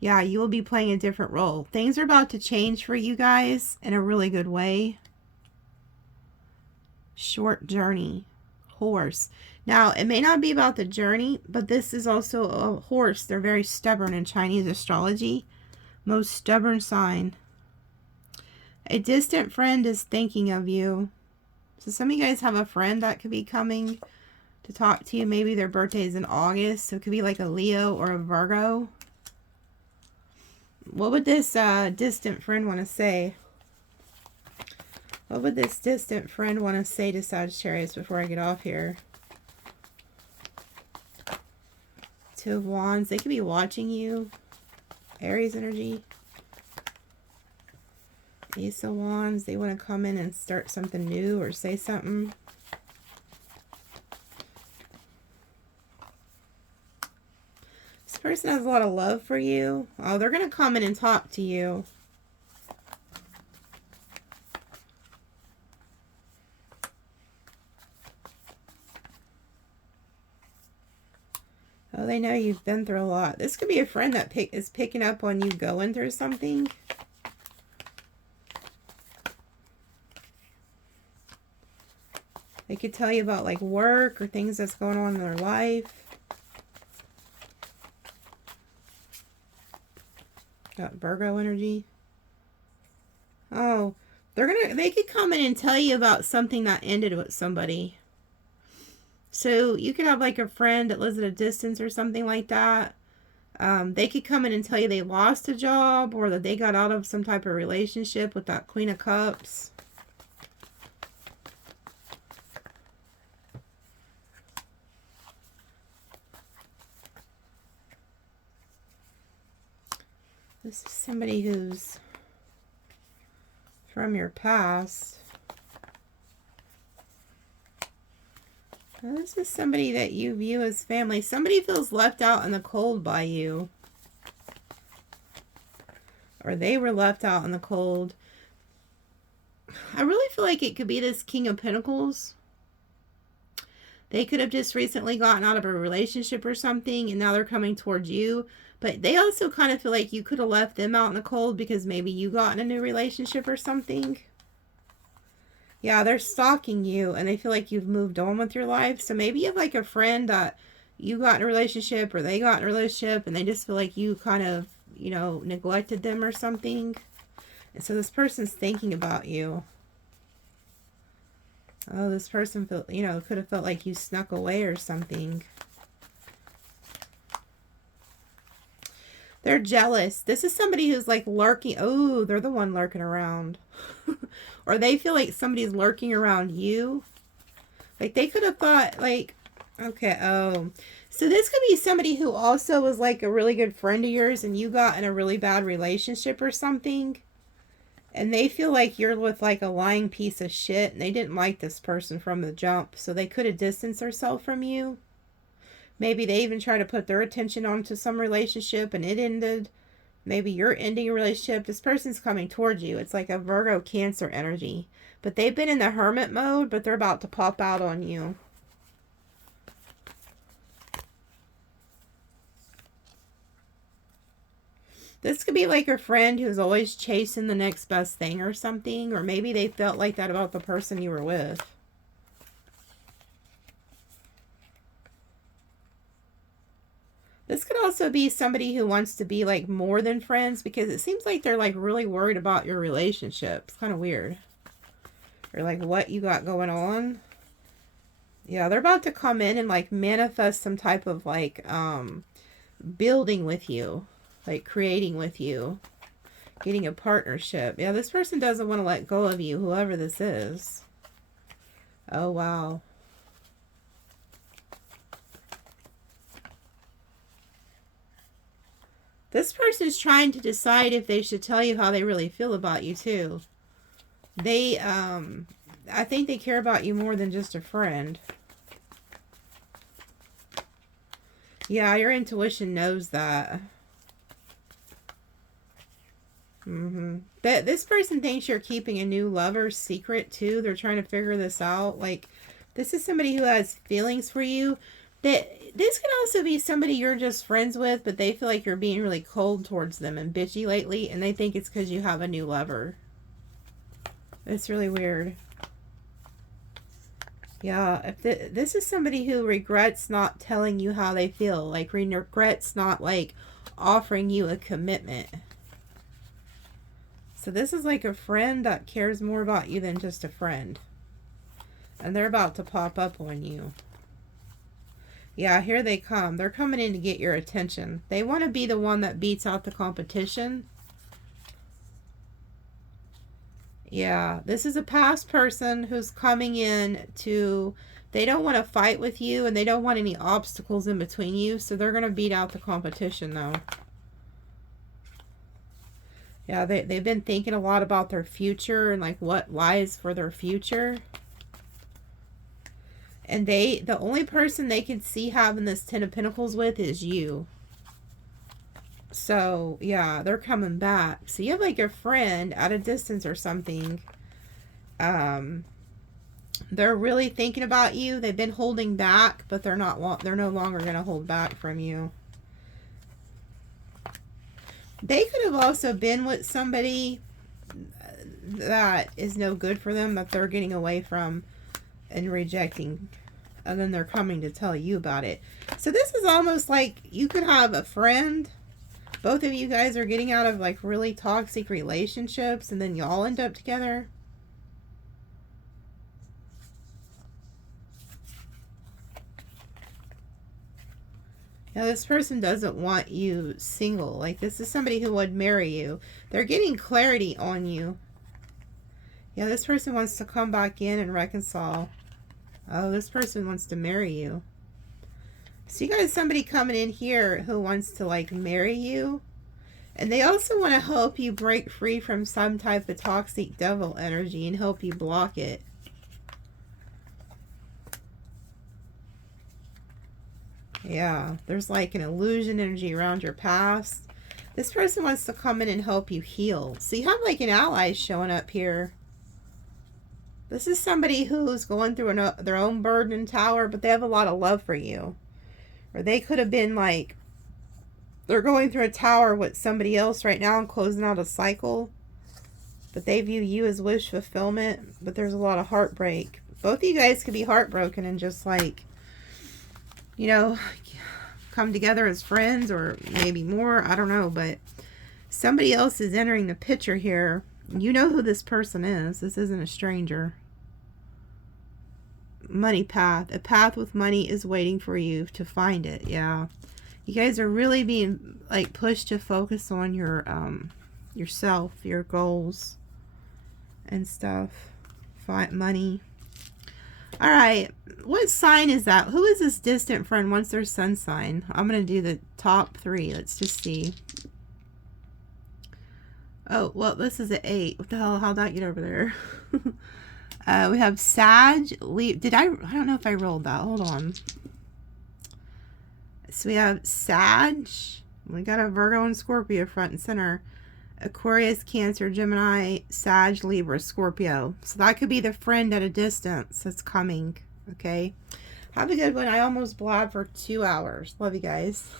Yeah, you will be playing a different role. Things are about to change for you guys in a really good way. Short journey. Horse. Now, it may not be about the journey, but this is also a horse. They're very stubborn in Chinese astrology. Most stubborn sign. A distant friend is thinking of you. So some of you guys have a friend that could be coming to talk to you. Maybe their birthday is in August. So it could be like a Leo or a Virgo. What would this distant friend want to say? What would this distant friend want to say to Sagittarius before I get off here? Two of Wands. They could be watching you. Aries energy. Ace of Wands. They want to come in and start something new or say something. This person has a lot of love for you. Oh, they're going to come in and talk to you. Oh, they know you've been through a lot. This could be a friend that is picking up on you going through something. They could tell you about like work or things that's going on in their life. Got Virgo energy. Oh, they could come in and tell you about something that ended with somebody. So you could have like a friend that lives at a distance or something like that. They could come in and tell you they lost a job or that they got out of some type of relationship with that Queen of Cups. This is somebody who's from your past. This is somebody that you view as family. Somebody feels left out in the cold by you. Or they were left out in the cold. I really feel like it could be this King of Pentacles. They could have just recently gotten out of a relationship or something, and now they're coming towards you. But they also kind of feel like you could have left them out in the cold because maybe you got in a new relationship or something. Yeah, they're stalking you, and they feel like you've moved on with your life. So maybe you have like a friend that you got in a relationship or they got in a relationship, and they just feel like you kind of, you know, neglected them or something. And so this person's thinking about you. Oh, this person felt, you know, could have felt like you snuck away or something. They're jealous. This is somebody who's like lurking. Oh, they're the one lurking around. Or they feel like somebody's lurking around you. Like they could have thought like, okay, oh. So this could be somebody who also was like a really good friend of yours and you got in a really bad relationship or something. And they feel like you're with like a lying piece of shit and they didn't like this person from the jump. So they could have distanced themselves from you. Maybe they even try to put their attention onto some relationship and it ended. Maybe you're ending a relationship. This person's coming towards you. It's like a Virgo Cancer energy. But they've been in the hermit mode, but they're about to pop out on you. This could be like a friend who's always chasing the next best thing or something. Or maybe they felt like that about the person you were with. This could also be somebody who wants to be like more than friends, because it seems like they're like really worried about your relationship. It's kind of weird. Or like what you got going on. Yeah, they're about to come in and like manifest some type of like building with you. Like creating with you. Getting a partnership. Yeah, this person doesn't want to let go of you, whoever this is. Oh, wow. This person's trying to decide if they should tell you how they really feel about you, too. They, I think they care about you more than just a friend. Yeah, your intuition knows that. This person thinks you're keeping a new lover secret, too. They're trying to figure this out. Like, this is somebody who has feelings for you. This could also be somebody you're just friends with, but they feel like you're being really cold towards them and bitchy lately, and they think it's because you have a new lover. It's really weird. Yeah, if this is somebody who regrets not telling you how they feel, like regrets not like offering you a commitment. So this is like a friend that cares more about you than just a friend. And they're about to pop up on you. Yeah, here they come. They're coming in to get your attention. They want to be the one that beats out the competition. Yeah, this is a past person who's coming in to... They don't want to fight with you, and they don't want any obstacles in between you, so they're going to beat out the competition, though. Yeah, they've been thinking a lot about their future and, like, what lies for their future. And the only person they can see having this Ten of Pentacles with is you. So, yeah, they're coming back. So you have like a friend at a distance or something. They're really thinking about you. They've been holding back, but they're no longer going to hold back from you. They could have also been with somebody that is no good for them, that they're getting away from and rejecting, and then they're coming to tell you about it. So this is almost like you could have a friend, both of you guys are getting out of like really toxic relationships, and then y'all end up together. Now this person doesn't want you single. Like this is somebody who would marry you. They're getting clarity on you. Yeah, this person wants to come back in and reconcile. Oh, this person wants to marry you. So you got somebody coming in here who wants to like marry you. And they also want to help you break free from some type of toxic devil energy and help you block it. Yeah, there's like an illusion energy around your past. This person wants to come in and help you heal. So you have like an ally showing up here. This is somebody who's going through their own burden tower, but they have a lot of love for you. Or they could have been like, they're going through a tower with somebody else right now and closing out a cycle. But they view you as wish fulfillment, but there's a lot of heartbreak. Both of you guys could be heartbroken and just like, you know, come together as friends or maybe more. I don't know, but somebody else is entering the picture here. You know who this person is. This isn't a stranger. Money path. A path with money is waiting for you to find it. Yeah. You guys are really being like pushed to focus on your yourself, your goals and stuff. Find money. All right. What sign is that? Who is this distant friend? What's their sun sign? I'm going to do the top 3. Let's just see. Oh, well, this is an 8. What the hell? How'd that get over there? We have Sag. I don't know if I rolled that. Hold on. So we have Sag. We got a Virgo and Scorpio front and center. Aquarius, Cancer, Gemini, Sag, Libra, Scorpio. So that could be the friend at a distance that's coming. Okay. Have a good one. I almost blabbed for 2 hours. Love you guys.